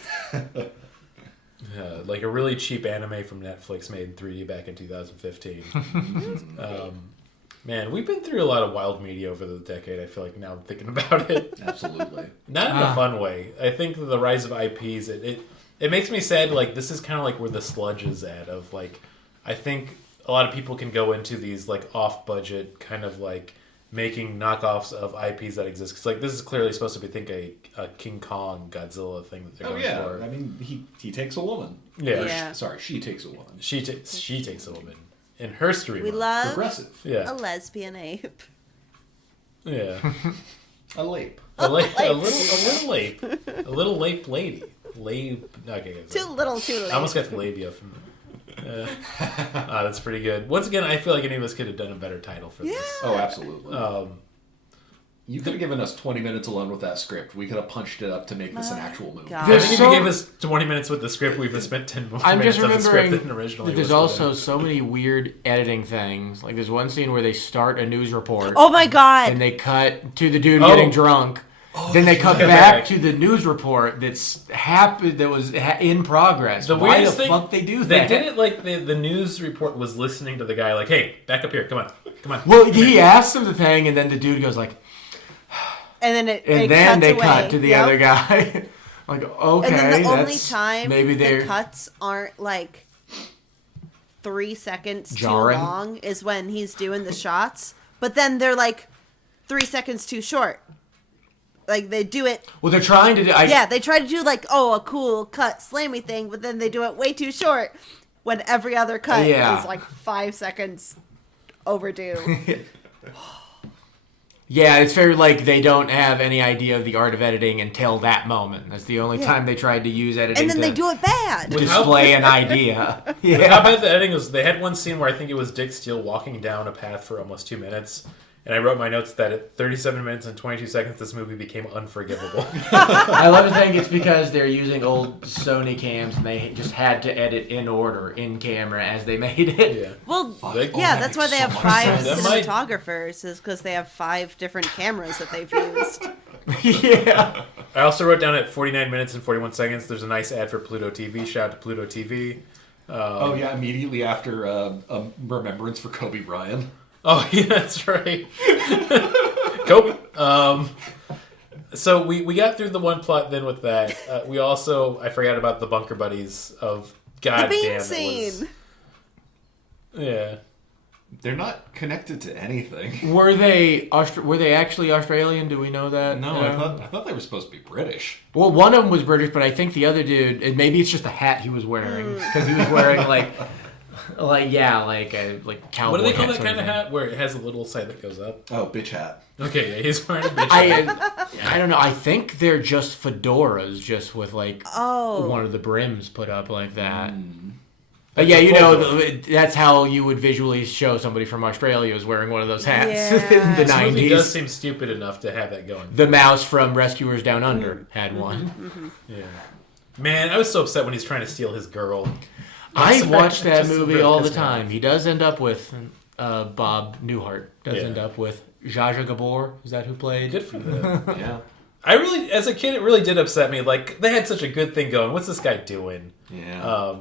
like a really cheap anime from Netflix made in 3D back in 2015. Man, we've been through a lot of wild media over the decade, I feel like, now I'm thinking about it. Absolutely. Not in a fun way. I think the rise of IPs, it makes me sad, like, this is kind of like where the sludge is at, of, like, I think a lot of people can go into these, like, off-budget, kind of, like, making knockoffs of IPs that exist. Because, like, this is clearly supposed to be, I think, a King Kong, Godzilla thing that they're going for. I mean, he takes a woman. Yeah. Yeah. She takes a woman. She takes a woman. In her story. We love Progressive. Yeah. a lesbian ape. Yeah. A lape. A little ape. A little ape lady. Okay, Too little, too late. I almost got the labia from that's pretty good. Once again, I feel like any of us could have done a better title for this. Oh, absolutely. You could have given us 20 minutes alone with that script. We could have punched it up to make this an actual movie. God. I think if you gave us 20 minutes with the script, we've spent 10 more I'm minutes just on the script remembering than originally. that there's was also planned. so many weird editing things. Like there's one scene where they start a news report. Oh my god! And they cut to the dude getting drunk. Then they cut back to the news report that was in progress. The Why weirdest the thing, fuck they do They that? did it like the news report was listening to the guy, like, hey, back up here, come on. Well, he asked him the thing, and then the dude goes like, and then and then they cut to the other guy. Like, okay, and then the only that's time maybe the cuts aren't like 3 seconds jarring. too long is when he's doing the shots, but then they're like 3 seconds too short. Like they do it. Well, they're trying to do. They try to do like a cool cut slammy thing, but then they do it way too short. When every other cut is like 5 seconds overdue. Yeah, it's very like they don't have any idea of the art of editing until that moment. That's the only time they tried to use editing. And then they do it bad. To display an idea. Yeah. How bad the editing was? They had one scene where I think it was Dick Steele walking down a path for almost 2 minutes. And I wrote my notes that at 37 minutes and 22 seconds, this movie became unforgivable. I love to think it's because they're using old Sony cams and they just had to edit in order, in camera, as they made it. Yeah. Well, That that's why they have 5 sense. That might- cinematographers, is because they have 5 different cameras that they've used. Yeah. I also wrote down at 49 minutes and 41 seconds, there's a nice ad for Pluto TV. Shout out to Pluto TV. Oh yeah, immediately after a remembrance for Kobe Bryant. Oh, yeah, that's right. Kobe. So we got through the one plot then with that. We also, I forgot about the bunker buddies of God The bean damn, scene. Yeah. They're not connected to anything. Were they actually Australian? Do we know that? No, I thought they were supposed to be British. Well, one of them was British, but I think the other dude, and maybe it's just a hat he was wearing, because he was wearing like cowboy. What do they call hat that sort kind of thing. hat where it has a little side that goes up? Oh, bitch hat. Okay, yeah, he's wearing a bitch hat. I don't know. I think they're just fedoras, just with like Oh. one of the brims put up like that. That's But yeah, a you full know, that's how you would visually show somebody from Australia is wearing one of those hats Yeah. in the This movie does 90s. seem stupid enough to have that going. The mouse from Rescuers Down Under had one. Yeah. Man, I was so upset when he's trying to steal his girl. I Sorry, watch that just movie really all the pissed me off. time. He does end up with Bob Newhart. Does Yeah. end up with Zsa Zsa Gabor. Is that who played? Good for them. Yeah. I really, as a kid, it really did upset me. Like, they had such a good thing going. What's this guy doing? Yeah.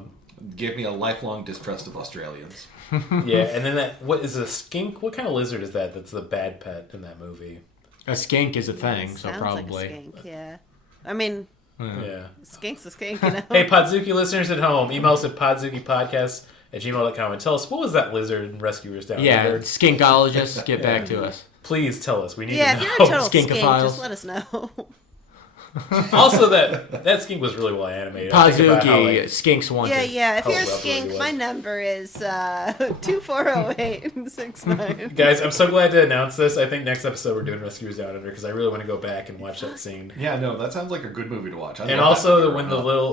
Gave me a lifelong distrust of Australians. Yeah, and then what is a skink? What kind of lizard is that? That's the bad pet in that movie. A skink is a thing, so Sounds probably. like a skink, yeah. I mean, Yeah. skink's a skink, you know? Hey, Podzooky listeners at home, email us at podzookypodcast@gmail.com and tell us, what was that lizard in Rescuers Down Yeah, Under? skinkologists, get back to us. Please tell us. We need Yeah, to if know. you're a total skink, Skinkophiles. just let us know. Also, that skink was really well animated. I think about how, Podzooky, like, skinks wanted. Yeah. If How you're a lovely skink, it was. my number is 240869. Guys, I'm so glad to announce this. I think next episode we're doing Rescuers Down Under because I really want to go back and watch that scene. Yeah, no, that sounds like a good movie to watch. I And love that also movie when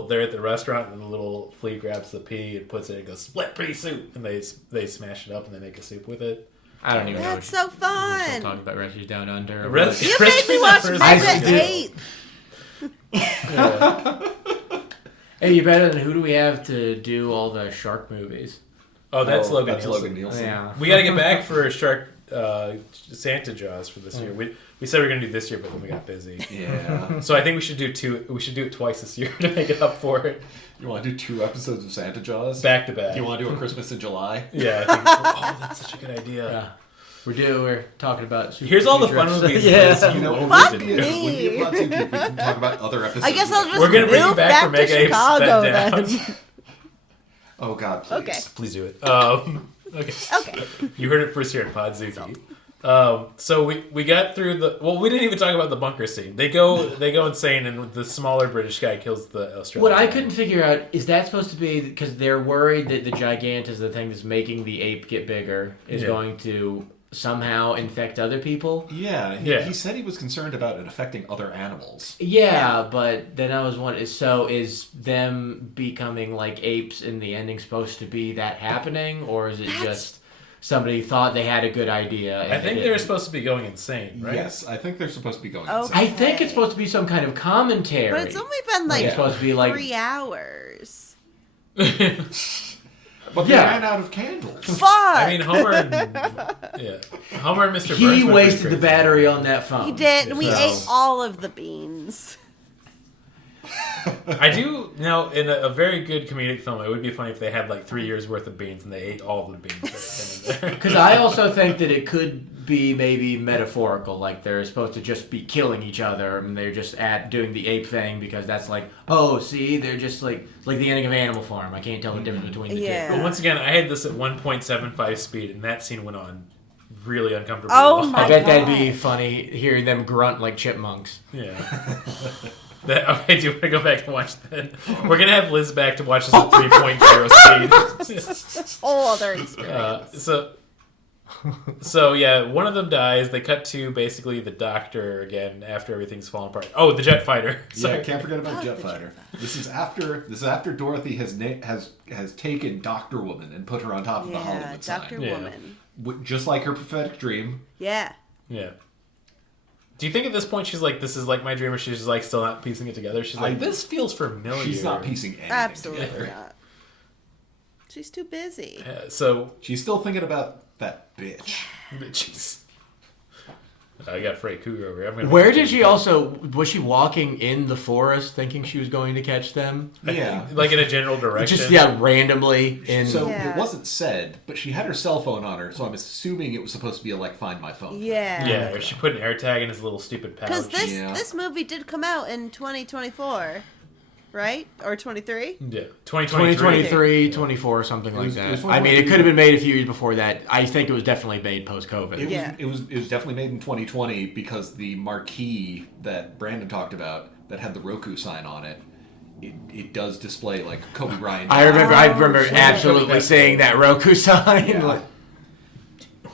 they're at the restaurant and the little flea grabs the pea and puts it and goes split pea soup and they smash it up and they make a soup with it. I don't even know. That's so We're still fun. talking about Rescuers Down Under. Res- You made me watch Rescuers I Mega did. Ape. Hey, you better than who do we have to do all the shark movies? Oh, that's Logan That's Nielsen. Logan Nielsen. Yeah. We got to get back for Shark Santa Jaws for this year. We said we were going to do this year, but then we got busy. Yeah. So I think we should do two. We should do it twice this year to make it up for it, You want to do 2 episodes of Santa Jaws? back to back. You want to do a Christmas in July? Yeah. I think, oh, that's such a good idea. Yeah. We're talking about super Here's all the fun future- movies. Yeah. Liz, You know, won't Fuck do. me. Wouldn't be a Podzooky if we can talk about other episodes. I guess I'll just We're gonna bring you move back for back to Mega Apes Chicago Sped Down. then. Oh God, please. Okay. Please do it. Okay. Okay. You heard it first here at Podzooky. So we got through we didn't even talk about the bunker scene. They go insane and the smaller British guy kills the Australian. What I guy. couldn't figure out is that supposed to be because they're worried that the gigant is the thing that's making the ape get bigger is Yeah. going to somehow infect other people. Yeah, Yeah. he said he was concerned about it affecting other animals. Yeah, but then I was wondering, so is them becoming like apes in the ending supposed to be that happening, or is it just somebody thought they had a good idea? I think they were supposed to be going insane, right? Yes, I think they're supposed to be going. Okay. insane. I think it's supposed to be some kind of commentary. But it's only been It's like supposed to be like 3 hours. But they Yeah. ran out of candles. Fuck! I mean, Homer and Homer and Mr. Burns he went wasted pretty the crazy. battery on that phone. He did, and we So- ate all of the beans. I do now in a very good comedic film. It would be funny if they had like 3 years worth of beans and they ate all of the beans that came in there. Because I also think that it could be maybe metaphorical, like they're supposed to just be killing each other, and they're just doing the ape thing because that's like, oh, see, they're just like the ending of Animal Farm. I can't tell the difference between the Yeah. But once again, I had this at 1.75 speed, and that scene went on really uncomfortably Oh long. my I bet that'd God. be funny hearing them grunt like chipmunks. Yeah. Okay, do you want to go back and watch that? We're gonna have Liz back to watch this at 3.0 speed. Whole other experience. So yeah, one of them dies. They cut to basically the doctor again after everything's fallen apart. Oh, the jet fighter. Yeah, Sorry. can't forget about the Jetfighter. This is after Dorothy has taken Doctor Woman and put her on top of the Yeah, Hollywood sign. Dr. Yeah. Woman. Just like her prophetic dream. Yeah. Yeah. Do you think at this point she's like, this is like my dream, or she's just like still not piecing it together? She's like, this feels familiar. She's not piecing anything Absolutely together. not. She's too busy. So She's still thinking about that bitch. Jeez. I got Freddy Krueger over here. Where did she also... Was she walking in the forest thinking she was going to catch them? Yeah. Like in a general direction? Just, randomly. So Yeah. it wasn't said, but she had her cell phone on her, so I'm assuming it was supposed to be a, like, find my phone. Yeah. Yeah, or she put an AirTag in his little stupid pouch. Because Yeah. this movie did come out in 2024, right? Or 23? Yeah, 2023. 2023, 24, something like was- that. it was I mean, it could have been made a few years before that. I think it was definitely made post-COVID. Yeah. It was definitely made in 2020 because the marquee that Brandon talked about that had the Roku sign on it, it does display like Kobe Bryant. I remember shit. absolutely seeing that Roku sign. Yeah. Like,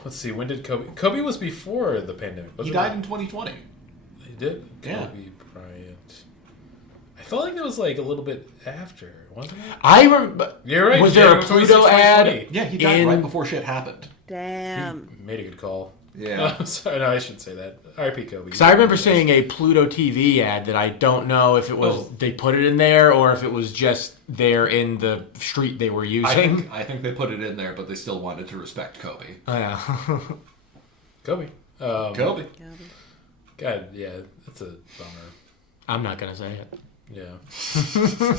Let's see, when did Kobe... Kobe was before the pandemic, He wasn't died in 2020. He did? Yeah. Kobe Bryant. I felt like that was like a little bit after, wasn't it? I remember. You're right. Was there a January Pluto 26, ad? 2020. Yeah, he died in- right before shit happened. Damn. Made a good call. Yeah. I'm sorry, no, I shouldn't say that. R.I.P. Kobe. Because I remember seeing a Pluto TV ad that I don't know if it was they put it in there or if it was just there in the street they were using. I think they put it in there, but they still wanted to respect Kobe. Oh, yeah. Kobe. Kobe. God, yeah, that's a bummer. I'm not going to say it. Yeah.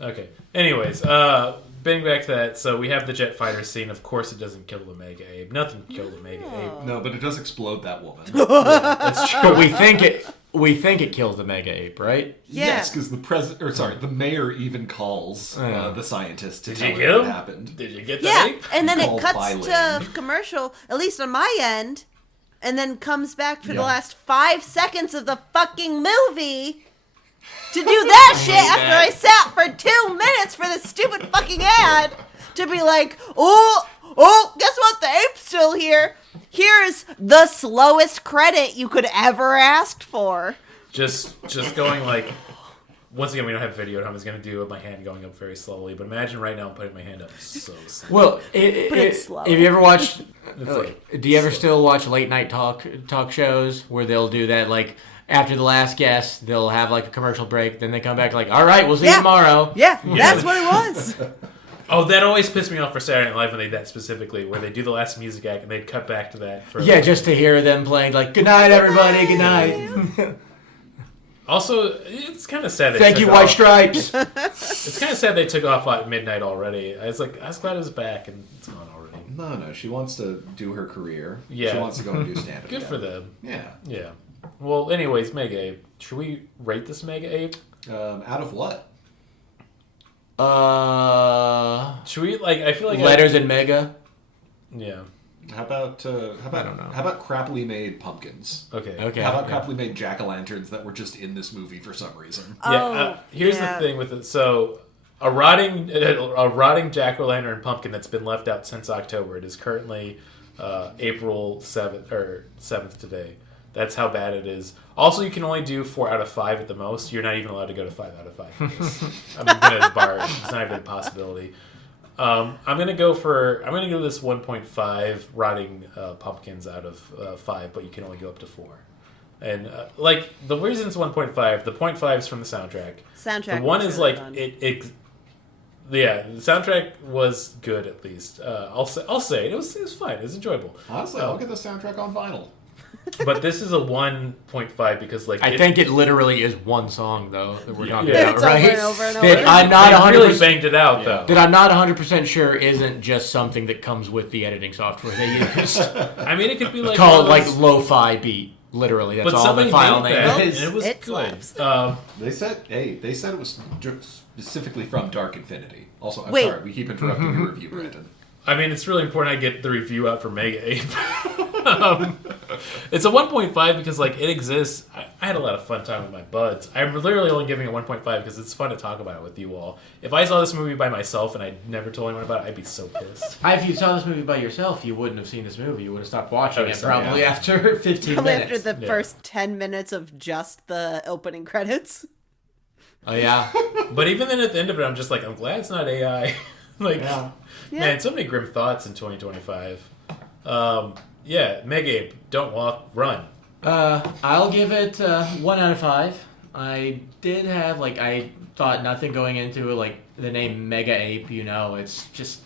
Okay. Anyways, getting back to that, so we have the jet fighter scene. Of course, it doesn't kill the Mega Ape. Nothing killed the Mega Ape. No, but it does explode that woman. That's true. But we think it kills the Mega Ape, right? Yeah. Yes, because the mayor even calls the scientist to Did tell you her get what him? happened. Did you get the Yeah, ape? and then it Called cuts Byland. to commercial, at least on my end, and then comes back for the Yeah. last 5 seconds of the fucking movie to do that shit after I sat for 2 minutes for this stupid fucking ad to be like, oh, guess what? The ape's still here. Here's the slowest credit you could ever ask for. Just going like. Once again, we don't have video. I'm just going to do my hand going up very slowly. But imagine right now I'm putting my hand up so slow. Well, But it's slow. have you ever watched? It's like Do you ever still watch late night talk shows where they'll do that? Like after the last guest, they'll have like a commercial break. Then they come back like, "All right, we'll see you Yeah. tomorrow." Yeah, that's what it was. Oh, that always pissed me off for Saturday Night Live when they did that specifically, where they do the last music act and they'd cut back to that. For Yeah, just to hear them playing like, "Good night, everybody. Good night." Also, it's kind of sad. They Thank took you, White off. Stripes. It's kind of sad they took off at midnight already. I was glad it was back and it's gone already. No, she wants to do her career. Yeah. She wants to go and do stand-up. Good again. for them. Yeah. Yeah. Well, anyways, Mega Ape. Should we rate this Mega Ape? Out of what? Should we I feel like Letters and Mega. Yeah. How about I don't know. How about crappily made pumpkins? Okay. Okay. How about yeah. crappily made jack-o'-lanterns that were just in this movie for some reason? Yeah. Oh, Here's yeah. the thing with it. So, a rotting jack-o'-lantern pumpkin that's been left out since October. It is currently April 7th today. That's how bad it is. Also, you can only do 4 out of 5 at the most. You're not even allowed to go to 5 out of 5. for this. I'm gonna bar. It's not even a possibility. I'm gonna go this 1.5 rotting pumpkins out of 5, but you can only go up to 4. And the reason it's 1.5, the 0.5 is from the soundtrack. Soundtrack. The one was is really like fun. yeah, the soundtrack was good at least. I'll say it was fine. It was enjoyable. Honestly, I'll get the soundtrack on vinyl. But this is a 1.5 because I think it literally is one song though that we're talking Yeah. about, It's right? over and over and That over. I'm not they 100%. really banged it out though. That I'm not 100% sure isn't just something that comes with the editing software they use. I mean, it could be like Called one like of those- lo-fi beat. Literally, that's but all the somebody file made name that, is. and it was It good. slaps. They said it was specifically from Dark Infinity. Also, I'm Wait. sorry, we keep interrupting your review, Brandon. I mean, it's really important I get the review out for Mega Ape. It's a 1.5 because it exists. I had a lot of fun time with my buds. I'm literally only giving it 1.5 because it's fun to talk about it with you all. If I saw this movie by myself and I never told anyone about it, I'd be so pissed. If you saw this movie by yourself, you wouldn't have seen this movie. You would have stopped watching Oh, it so, probably yeah. after 15 Probably minutes. after the Yeah. first 10 minutes of just the opening credits. Oh yeah. But even then, at the end of it, I'm just like, I'm glad it's not AI. Yeah. Man, so many grim thoughts in 2025. Yeah, Mega Ape, don't walk, run. I'll give it 1 out of 5. I did have I thought nothing going into it. The name Mega Ape, it's just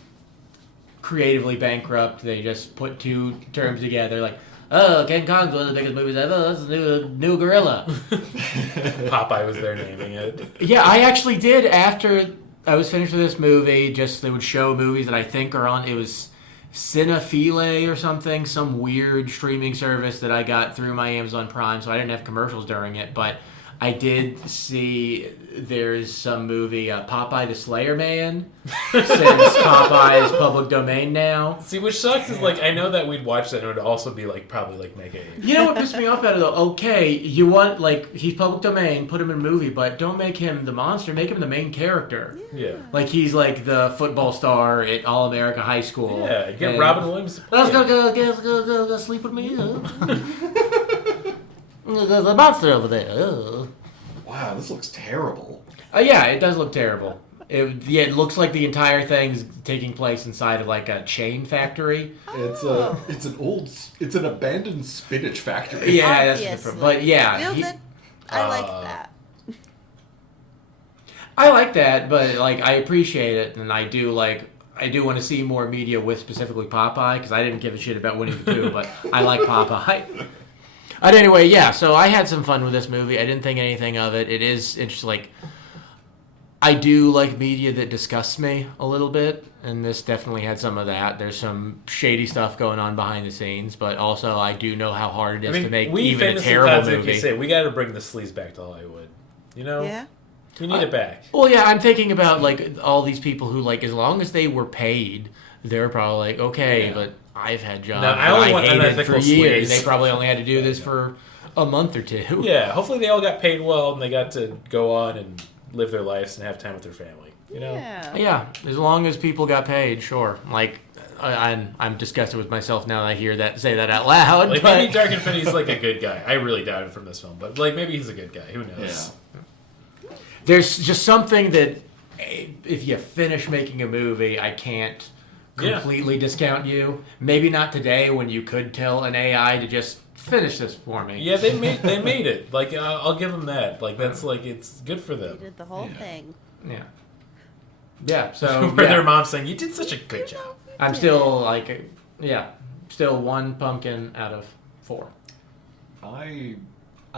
creatively bankrupt. They just put two terms together. oh, King Kong's one of the biggest movies ever. That's a new gorilla. Popeye was there naming it. Yeah, I actually did after I was finished with this movie. Just they would show movies that I think are on. It was Cinephile or something, some weird streaming service that I got through my Amazon Prime, so I didn't have commercials during it. But I did see there's some movie, Popeye the Slayer Man, since Popeye is public domain now. See, which sucks is like I know that we'd watch that and it would also be like probably like Mega Ape. You know what pissed me off about it though? Okay, you want like he's public domain, put him in a movie, but don't make him the monster. Make him the main character. Yeah. Like he's like the football star at All America High School. Yeah, get Robin Williams to play Let's him. go sleep with me. There's a monster over there. Wow, this looks terrible. Yeah, it does look terrible. It looks like the entire thing's taking place inside of like a chain factory. It's an abandoned spinach factory. Yeah, that's Obviously. different. But yeah, Build it. I like that. I like that, but like I appreciate it, and I do want to see more media with specifically Popeye because I didn't give a shit about Winnie the Pooh, but I like Popeye. But anyway, yeah. So I had some fun with this movie. I didn't think anything of it. It is interesting. Like I do like media that disgusts me a little bit, and this definitely had some of that. There's some shady stuff going on behind the scenes, but also I do know how hard it is to make even a terrible movie. Say, we got to bring the sleaze back to Hollywood. You know? Yeah. We need it back. Well, yeah, I'm thinking about like all these people who like as long as they were paid, they're probably like okay, Yeah. but I've had jobs No, I only want hated unethical for years. sleaze. They probably only had to do this for a month or two. Yeah, hopefully they all got paid well and they got to go on and live their lives and have time with their family. You know? Yeah. Yeah, as long as people got paid, sure. Like, I'm disgusted with myself now that I say that out loud. Like but maybe Dark Infinity's like a good guy. I really doubt it from this film, but like maybe he's a good guy. Who knows? there's just something that if you finish making a movie, I can't completely discount you. Maybe not today when you could tell an AI to just finish this for me. Yeah, they made it. Like I'll give them that. Like that's like it's good for them. You did the whole thing. Yeah. Yeah. So Where yeah. their mom's saying you did such a good job. I'm still like, still 1 pumpkin out of 4. I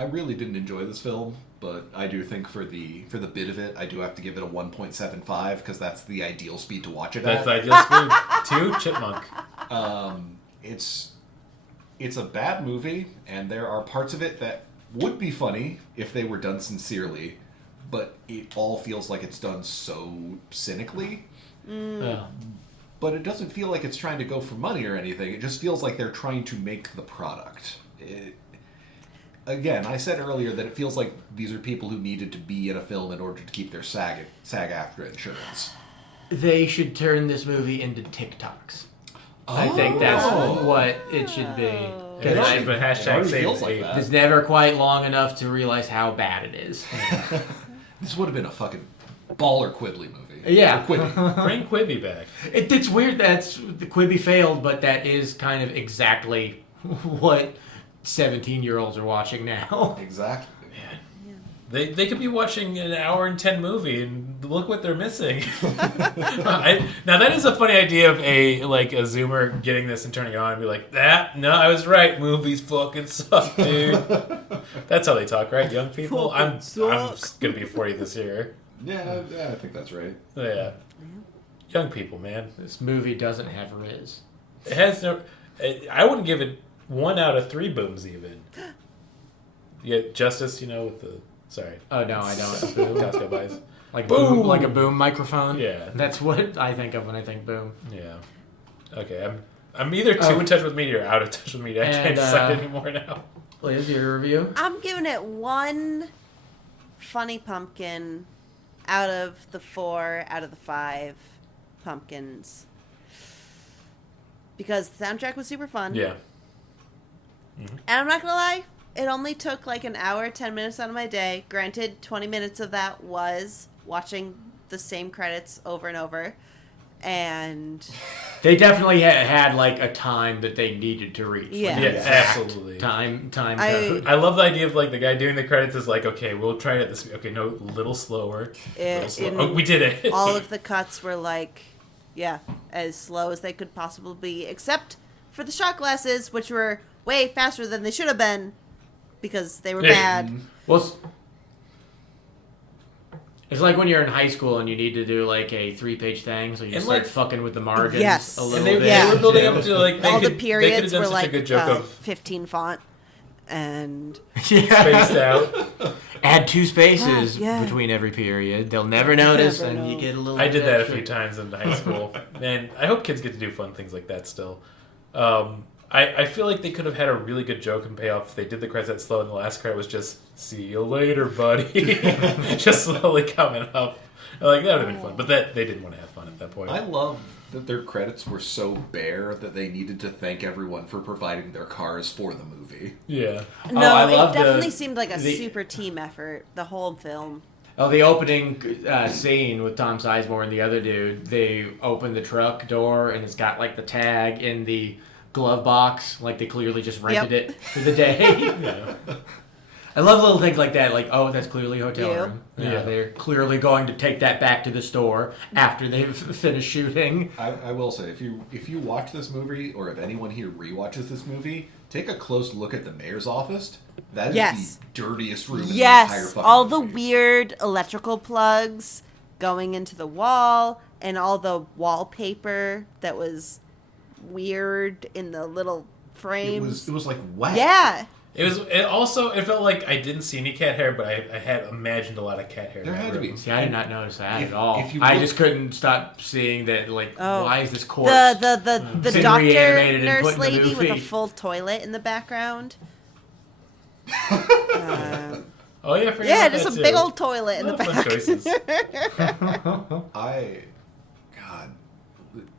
really didn't enjoy this film, but I do think for the bit of it, I do have to give it a 1.75 because that's the ideal speed to watch it That's the at. ideal speed. 2 chipmunk. It's a bad movie, and there are parts of it that would be funny if they were done sincerely, but it all feels like it's done so cynically. Yeah. But it doesn't feel like it's trying to go for money or anything. It just feels like they're trying to make the product. Again, I said earlier that it feels like these are people who needed to be in a film in order to keep their SAG-AFTRA insurance. They should turn this movie into TikToks. I think that's what it should be. It Because should be hashtag already save feels like Ape. that. it's never quite long enough to realize how bad it is. This would have been a fucking baller Quibbly movie. Yeah. Or Quibi. Bring Quibi back. It's weird that the Quibi failed, but that is kind of exactly what 17-year-olds are watching now. Exactly. They could be watching an hour and 10 movie and look what they're missing. Now that is a funny idea of a Zoomer getting this and turning it on and be like, no, I was right. Movies fucking suck, dude. That's how they talk, right? Young people. I'm gonna be 40 this year. Yeah, I think that's right. Yeah. Young people, man. This movie doesn't have Riz. It has no. I wouldn't give it 1 out of 3 booms even. You get Justice, with the. Sorry. Oh no, I don't. Boom. Costco buys. Like Boom! boom, like a boom microphone. Yeah. That's what I think of when I think boom. Yeah. Okay, I'm either too in touch with media or out of touch with media. I can't decide anymore now. Liz, your review? I'm giving it 1 funny pumpkin out of the 4 out of the 5 pumpkins. Because the soundtrack was super fun. Yeah. And I'm not going to lie, it only took like an hour, 10 minutes out of my day. Granted, 20 minutes of that was watching the same credits over and over. And They definitely had like a time that they needed to reach. Yeah. Like, Yeah, exact absolutely. Time code. I love the idea of like the guy doing the credits is like, okay, we'll try it at this. Okay, no, a little slower. Oh, we did it. all of the cuts were like, as slow as they could possibly be, except for the shot glasses, which were way faster than they should have been because they were bad. Well, it's like when you're in high school and you need to do like a 3-page thing, so you And, start like- fucking with the margins Yes. a And little They, bit. they were building up to like All the they could periods have were done such like a good joke of 15 font, and spaced out. Add 2 spaces Yeah. between every period. They'll never notice, Never and you know. get a little. I did that a extra. few times in high school, and I hope kids get to do fun things like that still. I feel like they could have had a really good joke and payoff if they did the credits that slow, and the last credit was just "See you later, buddy," just slowly coming up. Like that would have been fun, but they didn't want to have fun at that point. I love that their credits were so bare that they needed to thank everyone for providing their cars for the movie. Yeah. no, I it love definitely seemed like a the- super team effort. The whole film. Oh, the opening scene with Tom Sizemore and the other dude. They open the truck door and it's got like the tag in the glove box. Like they clearly just rented Yep. it for the day. Yeah. I love little things like that. Like, oh, that's clearly a hotel Yeah. room. Yeah, Yeah. they're clearly going to take that back to the store after they've finished shooting. I will say, if you watch this movie, or if anyone here rewatches this movie, take a close look at the mayor's office. That is Yes. the dirtiest room in the entire Yes, fucking all the movie. weird electrical plugs going into the wall, and all the wallpaper that was weird in the little frames. It was like wet. Yeah. It felt like I didn't see any cat hair, but I had imagined a lot of cat hair. in There that had to room. be. See, I did not notice that If- at all. if you I look- just couldn't stop seeing that. Like, Oh. why is this corpse? The Been doctor reanimated and nurse put in the lady with a movie. full toilet in the background. Oh yeah, I forgot Yeah, about just a that, big too. old toilet in the Fun back. choices. God,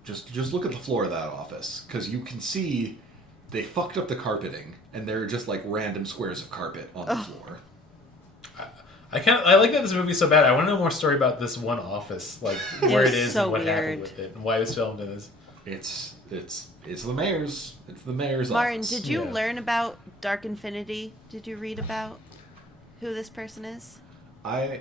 just look at the floor of that office, because you can see they fucked up the carpeting, and there are just like random squares of carpet on the floor. I like that this movie's so bad. I want to know more story about this one office, like where was it is so and what weird. happened with it, and why it was filmed in this. It's the mayor's. It's the mayor's Martin, office. did you Yeah. learn about Dark Infinity? Did you read about who this person is? I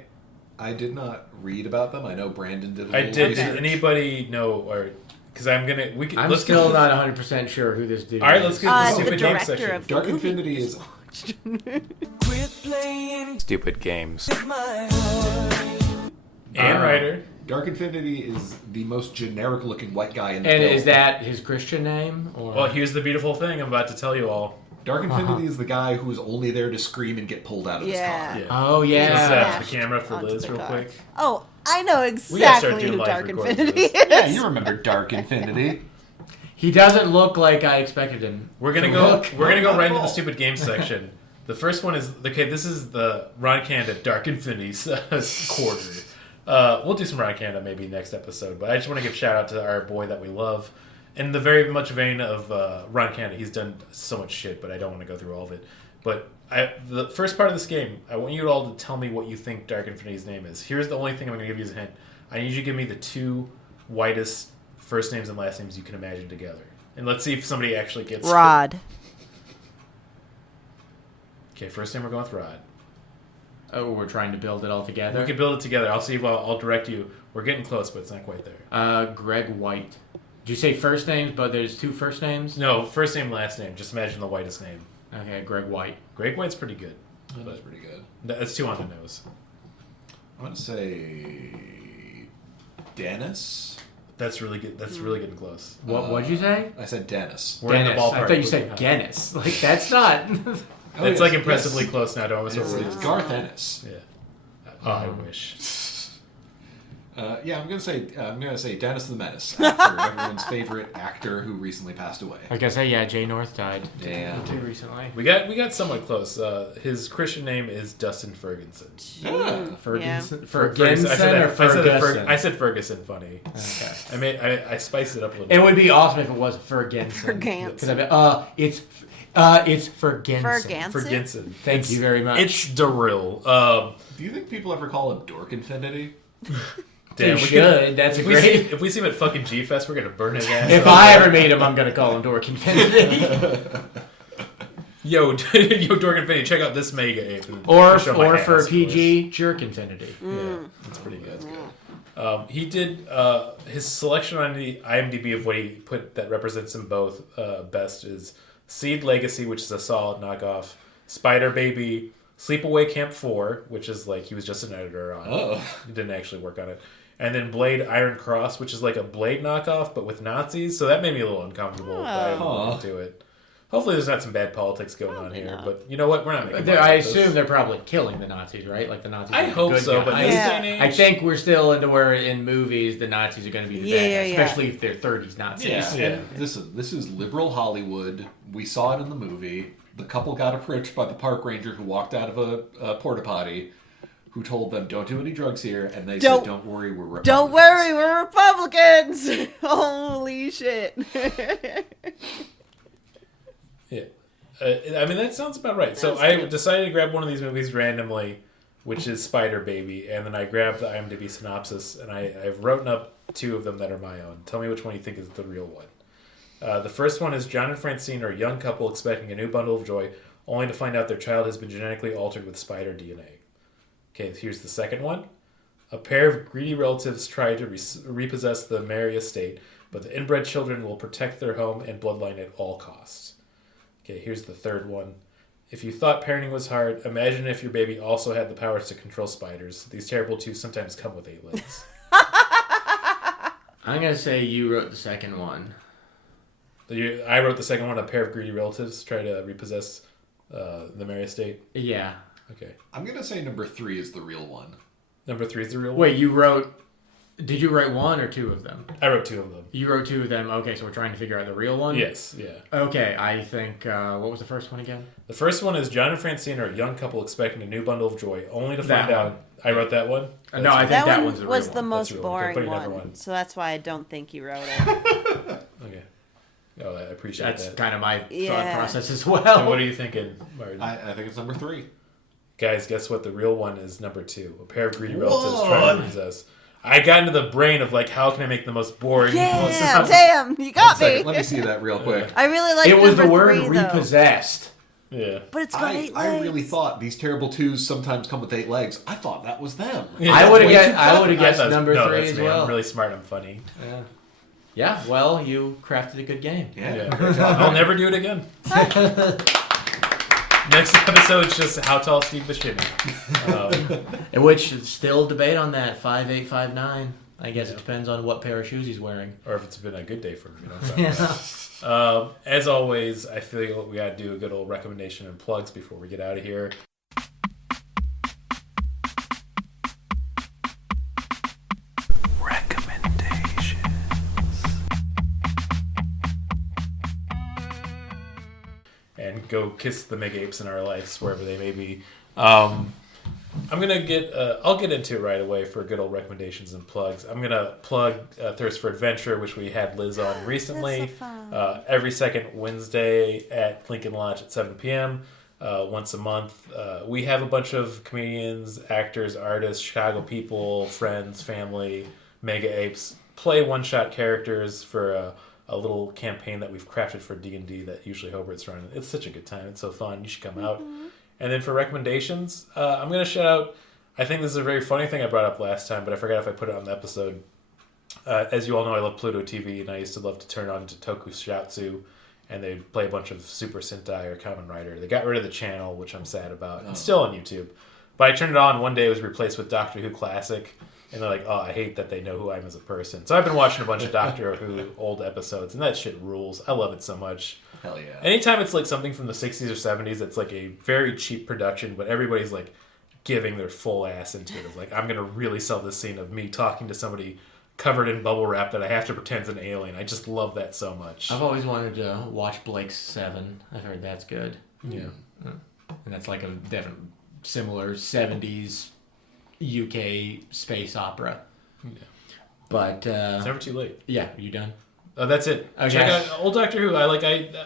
did not read about them. I know Brandon did. A I little did. research. Did anybody know, or because I'm gonna we can I'm let's still get, not 100% sure who this dude All right, is. let's get the The stupid game director section. of the Dark movie. Infinity is. Stupid games. And writer. Dark Infinity is the most generic looking white guy in the And film. is that his Christian name? Or? Well, here's the beautiful thing I'm about to tell you all. Dark Infinity is the guy who's only there to scream and get pulled out of Yeah. his car. Oh, yeah. Just Smash the camera for onto Liz, the real car. quick. Oh, I know We gotta start exactly doing who live Dark recordings Infinity of this. is. Yeah, you remember Dark Infinity. He doesn't look like I expected him. We're gonna to go. look. We're gonna go Not right at into the all. stupid game section. The first one is okay. This is the Ron Canada Dark Infinity's quarter. We'll do some Ron Canada maybe next episode, but I just want to give a shout out to our boy that we love. In the very much vein of Ron Canada, he's done so much shit, but I don't want to go through all of it. But the first part of this game, I want you all to tell me what you think Dark Infinity's name is. Here's the only thing I'm going to give you as a hint. I need you to give me the two whitest first names and last names you can imagine together. And let's see if somebody actually gets it. Rod. Okay, first name we're going with Rod. Oh, we're trying to build it all together. We can build it together. I'll see if I'll direct you. We're getting close, but it's not quite there. Greg White. Did you say first names, but there's two first names? No, first name, last name. Just imagine the whitest name. Okay, Greg White. Greg White's pretty good. That was pretty good. That's two on the nose. I'm gonna say Dennis. That's really good. That's really good and close. What'd you say? I said Dennis. We're in the Dennis. ballpark. I thought you said Guinness. Like, that's not... Oh, It's yes, like impressively yes. close now. Don't It's, almost it's Garth Ennis. Yeah. Oh, I wish. Yeah, I'm gonna say Dennis the Menace after everyone's favorite actor who recently passed away. Like I say, yeah, Jay North died. Damn. Too recently. We got somewhat close. His Christian name is Dustin Ferguson. Ferguson? Ferguson. Ferguson or Ferguson? I said Ferguson. Funny. Okay. I spiced it up a little. It bit. would be awesome if it was Ferguson. Ferganson. 'Cause it's Ferguson. Ferganson? Ferguson. Thank you very much. It's Daryl. Do you think people ever call him Dork Infinity? They we should. That's if great. if we see him at fucking G Fest, we're gonna burn his ass. If up. I ever meet him, I'm gonna call him Dork Infinity. Yo, Dork Infinity, check out this Mega Ape. And or show my for ass, PG, Jerk Infinity. Yeah, that's pretty good. He did his selection on the IMDb of what he put that represents them both best is Seed Legacy, which is a solid knockoff. Spider Baby, Sleepaway Camp 4, which is like he was just an editor on. Oh. He didn't actually work on it. And then Blade Iron Cross, which is like a Blade knockoff, but with Nazis. So that made me a little uncomfortable. But I didn't look into it. Hopefully there's not some bad politics going on here. not. But you know what? We're not making I assume they're probably killing the Nazis, right? Like the Nazis. I are hope good so, but guys. in this Yeah. day and age... I think we're still into where in movies the Nazis are going to be the bad guys, Yeah. especially if they're 30s Nazis. Yeah, Yeah. and listen, this is liberal Hollywood. We saw it in the movie. The couple got approached by the park ranger who walked out of a porta potty, who told them, "Don't do any drugs here," and they said, "Don't worry, we're Republicans." Don't worry, we're Republicans. Holy shit. Yeah. I mean, that sounds about right. So That's I good. decided to grab one of these movies randomly, which is Spider Baby, and then I grabbed the IMDb synopsis, and I've written up 2 of them that are my own. Tell me which one you think is the real one. The first one is John and Francine are a young couple expecting a new bundle of joy, only to find out their child has been genetically altered with spider DNA. Okay, here's the second one. A pair of greedy relatives try to repossess the Mary estate, but the inbred children will protect their home and bloodline at all costs. Okay, here's the third one. If you thought parenting was hard, imagine if your baby also had the powers to control spiders. These terrible two sometimes come with 8 legs. I'm going to say you wrote the second one. I wrote the second one. A pair of greedy relatives try to repossess the Mary estate. Yeah. Okay. I'm gonna say number 3 is the real one. Number 3 is the real one? Wait, you wrote... Did you write 1 or 2 of them? I wrote 2 of them. You wrote 2 of them. Okay, so we're trying to figure out the real one? Yes, yeah. Okay, I think... what was the first one again? The first one is John and Francine are a young couple expecting a new bundle of joy, only to That find out... one. I wrote that one? No, I think that one one's the real was one. the most the real one. Okay, put boring it number one, one. so that's why I don't think you wrote it. Okay. Oh, I appreciate That's that. kind of my thought Yeah. process as So well. what are you thinking, Martin? I think it's number 3. Guys, guess what? The real one is number 2. A pair of greedy relatives trying to possess. I got into the brain of, like, how can I make the most boring... Yeah, damn, you got me. Second, let me see that real quick. I really like It was the number word 3, though. repossessed. Yeah. But it's got 8 legs. I really thought these terrible twos sometimes come with 8 legs. I thought that was them. Yeah, I that's would have way guessed, too I would have clever. guessed I thought- number no, 3 that's as me. well. I'm really smart. I'm funny. Yeah, well, you crafted a good game. Yeah. I'll never do it again. Next episode's just how tall Steve Buscemi. In which still debate on that 5'8", 5'9". I guess it depends on what pair of shoes he's wearing. Or if it's been a good day for him. Yeah. As always, I feel we got to do a good old recommendation and plugs before we get out of here. And go kiss the MEGA apes in our lives, wherever they may be. I'm gonna get. I'll get into it right away for good old recommendations and plugs. I'm gonna plug Thirst for Adventure, which we had Liz on recently. That's so fun. Every second Wednesday at Lincoln Lodge at 7 p.m. Once a month. We have a bunch of comedians, actors, artists, Chicago people, friends, family, MEGA apes play one-shot characters for a little campaign that we've crafted for D&D that usually Hobart's running. It's such a good time. It's so fun. You should come out. And then for recommendations, I'm going to shout out, I think this is a very funny thing I brought up last time, but I forgot if I put it on the episode. As you all know, I love Pluto TV, and I used to love to turn on to Tokusatsu, and they'd play a bunch of Super Sentai or Kamen Rider. They got rid of the channel, which I'm sad about. It's still on YouTube. But I turned it on, one day it was replaced with Doctor Who Classic, and they're like, oh, I hate that they know who I am as a person. So I've been watching a bunch of Doctor Who old episodes, and that shit rules. I love it so much. Hell yeah. Anytime it's like something from the 60s or 70s, it's like a very cheap production, but everybody's like giving their full ass into it. It's like, I'm going to really sell this scene of me talking to somebody covered in bubble wrap that I have to pretend's an alien. I just love that so much. I've always wanted to watch Blake's 7. I've heard that's good. Yeah. And that's like a different, similar 70s UK space opera. Yeah. But, It's never too late. yeah, are you done? That's it. Okay. Check out old Doctor Who.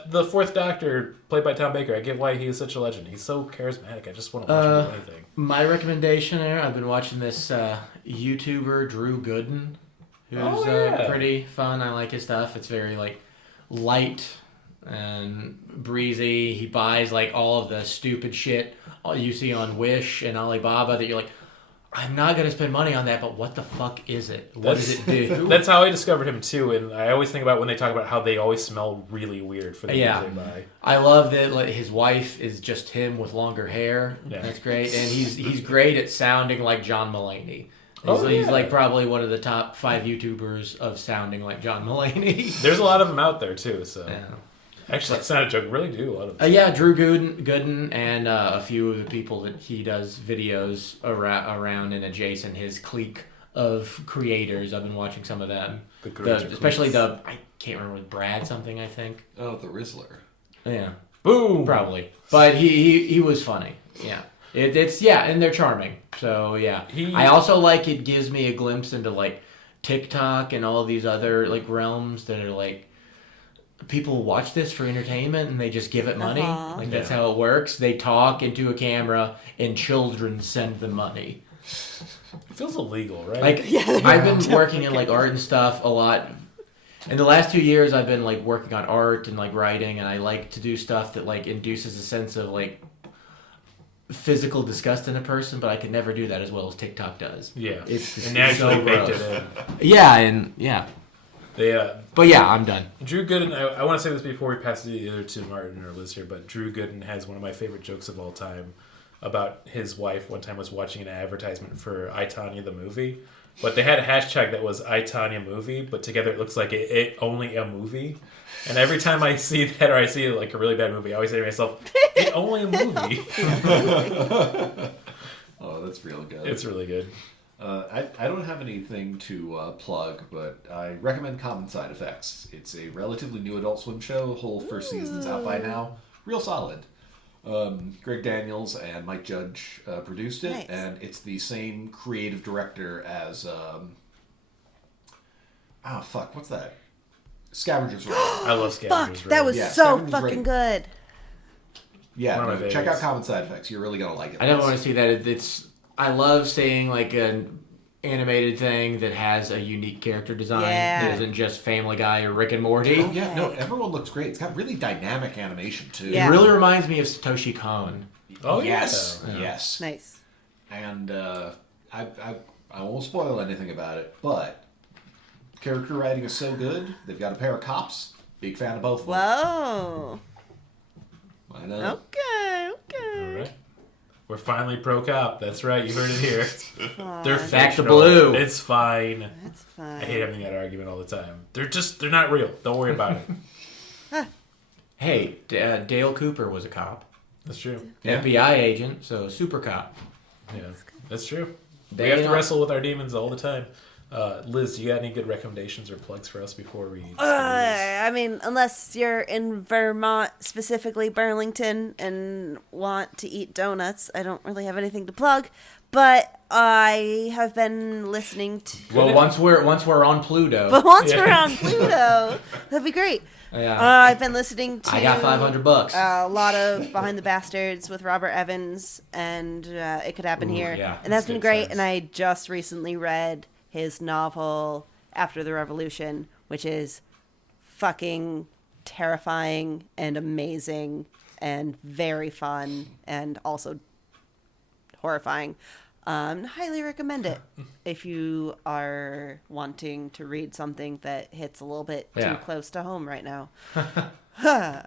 The fourth Doctor, played by Tom Baker. I get why he is such a legend. He's so charismatic. I just want to watch him do anything. My recommendation there, I've been watching this YouTuber, Drew Gooden, who's pretty fun. I like his stuff. It's very like light and breezy. He buys like all of the stupid shit you see on Wish and Alibaba that you're like, I'm not going to spend money on that, but what the fuck is it? What does it do? That's how I discovered him too, and I always think about when they talk about how they always smell really weird for the Yeah. things they buy. I love that like, his wife is just him with longer hair. Yeah. That's great. And he's great at sounding like John Mulaney. Oh, He's yeah. like probably one of the top 5 YouTubers of sounding like John Mulaney. There's a lot of them out there too, so... Yeah. Actually, that's not a joke. Really do a lot of them. Yeah, Drew Gooden and a few of the people that he does videos around and adjacent his clique of creators. I've been watching some of them. Especially I can't remember, Brad something, I think. Oh, the Rizzler. Yeah. Boom! Probably. But he was funny. Yeah. It's and they're charming. So yeah. I also like it gives me a glimpse into like TikTok and all these other like realms that are like people watch this for entertainment and they just give it money. Like that's how it works. They talk into a camera and children send them money. It feels illegal, right? Like I've been working in like art and stuff a lot. In the last 2 years I've been like working on art and like writing, and I like to do stuff that like induces a sense of like physical disgust in a person, but I could never do that as well as TikTok does. Yeah. It's and naturally so baked gross. it in. Yeah, and yeah. But yeah, I'm done. Drew Gooden, I want to say this before we pass it either to Martin or Liz here, but Drew Gooden has one of my favorite jokes of all time about his wife one time was watching an advertisement for I, Tonya the movie, but they had a hashtag that was I, Tonya movie, but together it looks like it only a movie. And every time I see that or I see like a really bad movie, I always say to myself, it only a movie. Oh, that's real good. It's really good. I don't have anything to plug, but I recommend Common Side Effects. It's a relatively new Adult Swim show. The whole first season's out by now. Real solid. Greg Daniels and Mike Judge produced it, Nice. and it's the same creative director as what's that? Scavenger's Run. I love Fuck, Scavengers. that was Yeah, so Scavenger's fucking Run. good. Yeah, One of my no, check out favorites. Common Side Effects. You're really gonna like it. I never want to see that. I love seeing like an animated thing that has a unique character design Yeah. that isn't just Family Guy or Rick and Morty. Oh yeah, no, everyone looks great. It's got really dynamic animation too. Yeah. It really reminds me of Satoshi Kon. Oh, yes, yeah. yes. Nice. And I won't spoil anything about it, but character writing is so good. They've got a pair of cops. Big fan of both of them. Whoa. I know. Okay. All right. We're finally pro cop. That's right. You heard it here. They're Back to fictional. blue. It's fine. That's fine. I hate having that argument all the time. They're not real. Don't worry about it. Hey, Dale Cooper was a cop. That's true. Yeah. FBI agent, so super cop. Yeah, that's true. They We have to don't- wrestle with our demons all the time. Liz, you got any good recommendations or plugs for us before we? I mean, unless you're in Vermont, specifically Burlington, and want to eat donuts, I don't really have anything to plug. But I have been listening to. Well, once we're on Pluto, But once Yeah. we're on Pluto, that'd be great. yeah, I've been listening to. I got $500. A lot of Behind the Bastards with Robert Evans, and It Could Happen Here, yeah, and that's that's been good great. times. And I just recently read his novel After the Revolution, which is fucking terrifying and amazing and very fun and also horrifying. Highly recommend it if you are wanting to read something that hits a little bit Yeah. too close to home right now. Yeah.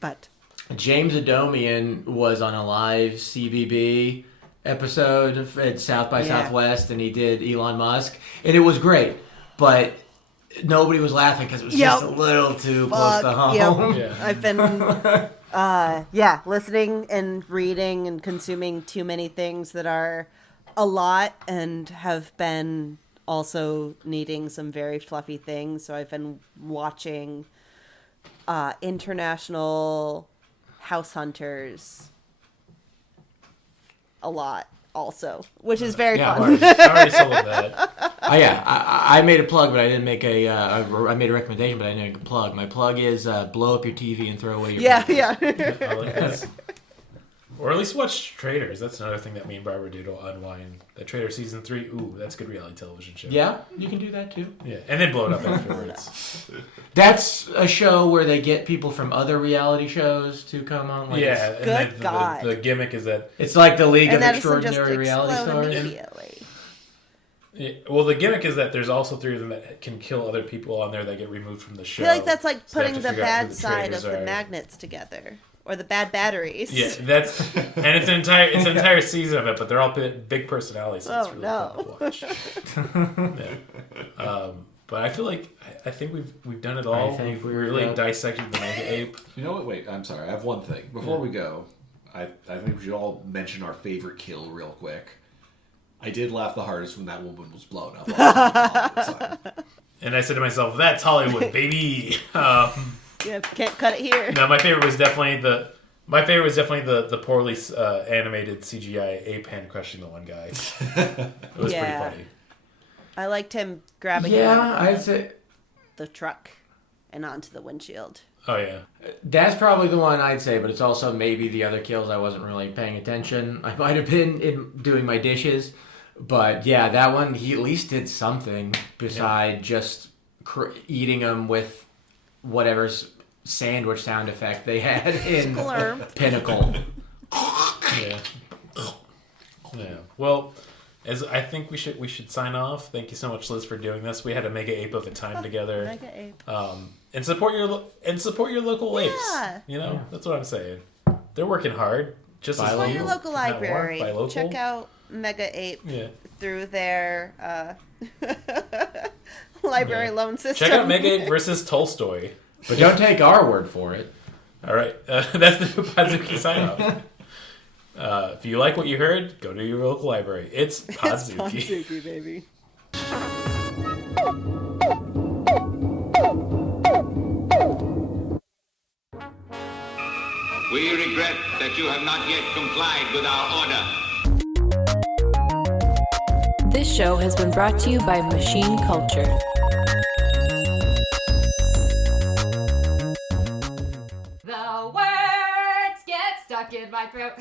But James Adomian was on a live CBB episode at South by Yeah. Southwest, and he did Elon Musk, and it was great, but nobody was laughing because it was just a little too close to home. Yep. Yeah. I've been listening and reading and consuming too many things that are a lot and have been also needing some very fluffy things. So I've been watching International House Hunters a lot also, which is very Yeah, fun. I already sold that. Oh yeah, I made a plug, but I didn't make I made a recommendation, but I didn't make a plug. My plug is blow up your TV and throw away your Yeah, papers. yeah. I like that. Or at least watch Traders. That's another thing that me and Barbara do to unwind. That Trader season 3. Ooh, that's a good reality television show. Yeah, you can do that too. Yeah, and then blow it up afterwards. That's a show where they get people from other reality shows to come on. Like, Yeah, and Good then God. the gimmick is that. it's like the League And of that doesn't just Extraordinary Reality explode Stars. immediately. Well, the gimmick is that there's also 3 of them that can kill other people on there that get removed from the show. I feel like that's like So they have putting to the figure out who bad side of traders the are. magnets together. Or the bad batteries. Yeah, that's and it's an entire season of it, but they're all big personalities. So it's really fun to watch. Yeah. But I feel like I think we've done it all. I think we've we're really good. dissected the Mega Ape. You know what? Wait, I'm sorry. I have one thing. Before we go, I think we should all mention our favorite kill real quick. I did laugh the hardest when that woman was blown up. And I said to myself, "That's Hollywood, baby." Yeah, can't cut it here. No, my favorite was definitely the poorly animated CGI ape hand crushing the one guy. It was pretty funny. I liked him grabbing Yeah, I'd say the truck and onto the windshield. Oh yeah. that's probably the one I'd say, but it's also maybe the other kills I wasn't really paying attention. I might have been in doing my dishes, but yeah, that one he at least did something beside just eating them with whatever sandwich sound effect they had in Splurp. Pinnacle. Yeah. Yeah. Well, as I think we should sign off. Thank you so much, Liz, for doing this. We had a Mega Ape of a time together. Mega Ape. And support your local apes. Yeah. You know, that's what I'm saying. They're working hard. Just as Support you. your local Not more, library. buy local. Check out Mega Ape through their library loan system. Check out Mega Ape versus Tolstoy. But don't take our word for it. All right, that's the Podzooky sign off. If you like what you heard, go to your local library. It's Podzooky. It's Podzooky, baby. We regret that you have not yet complied with our order. This show has been brought to you by Machine Culture. The words get stuck in my throat.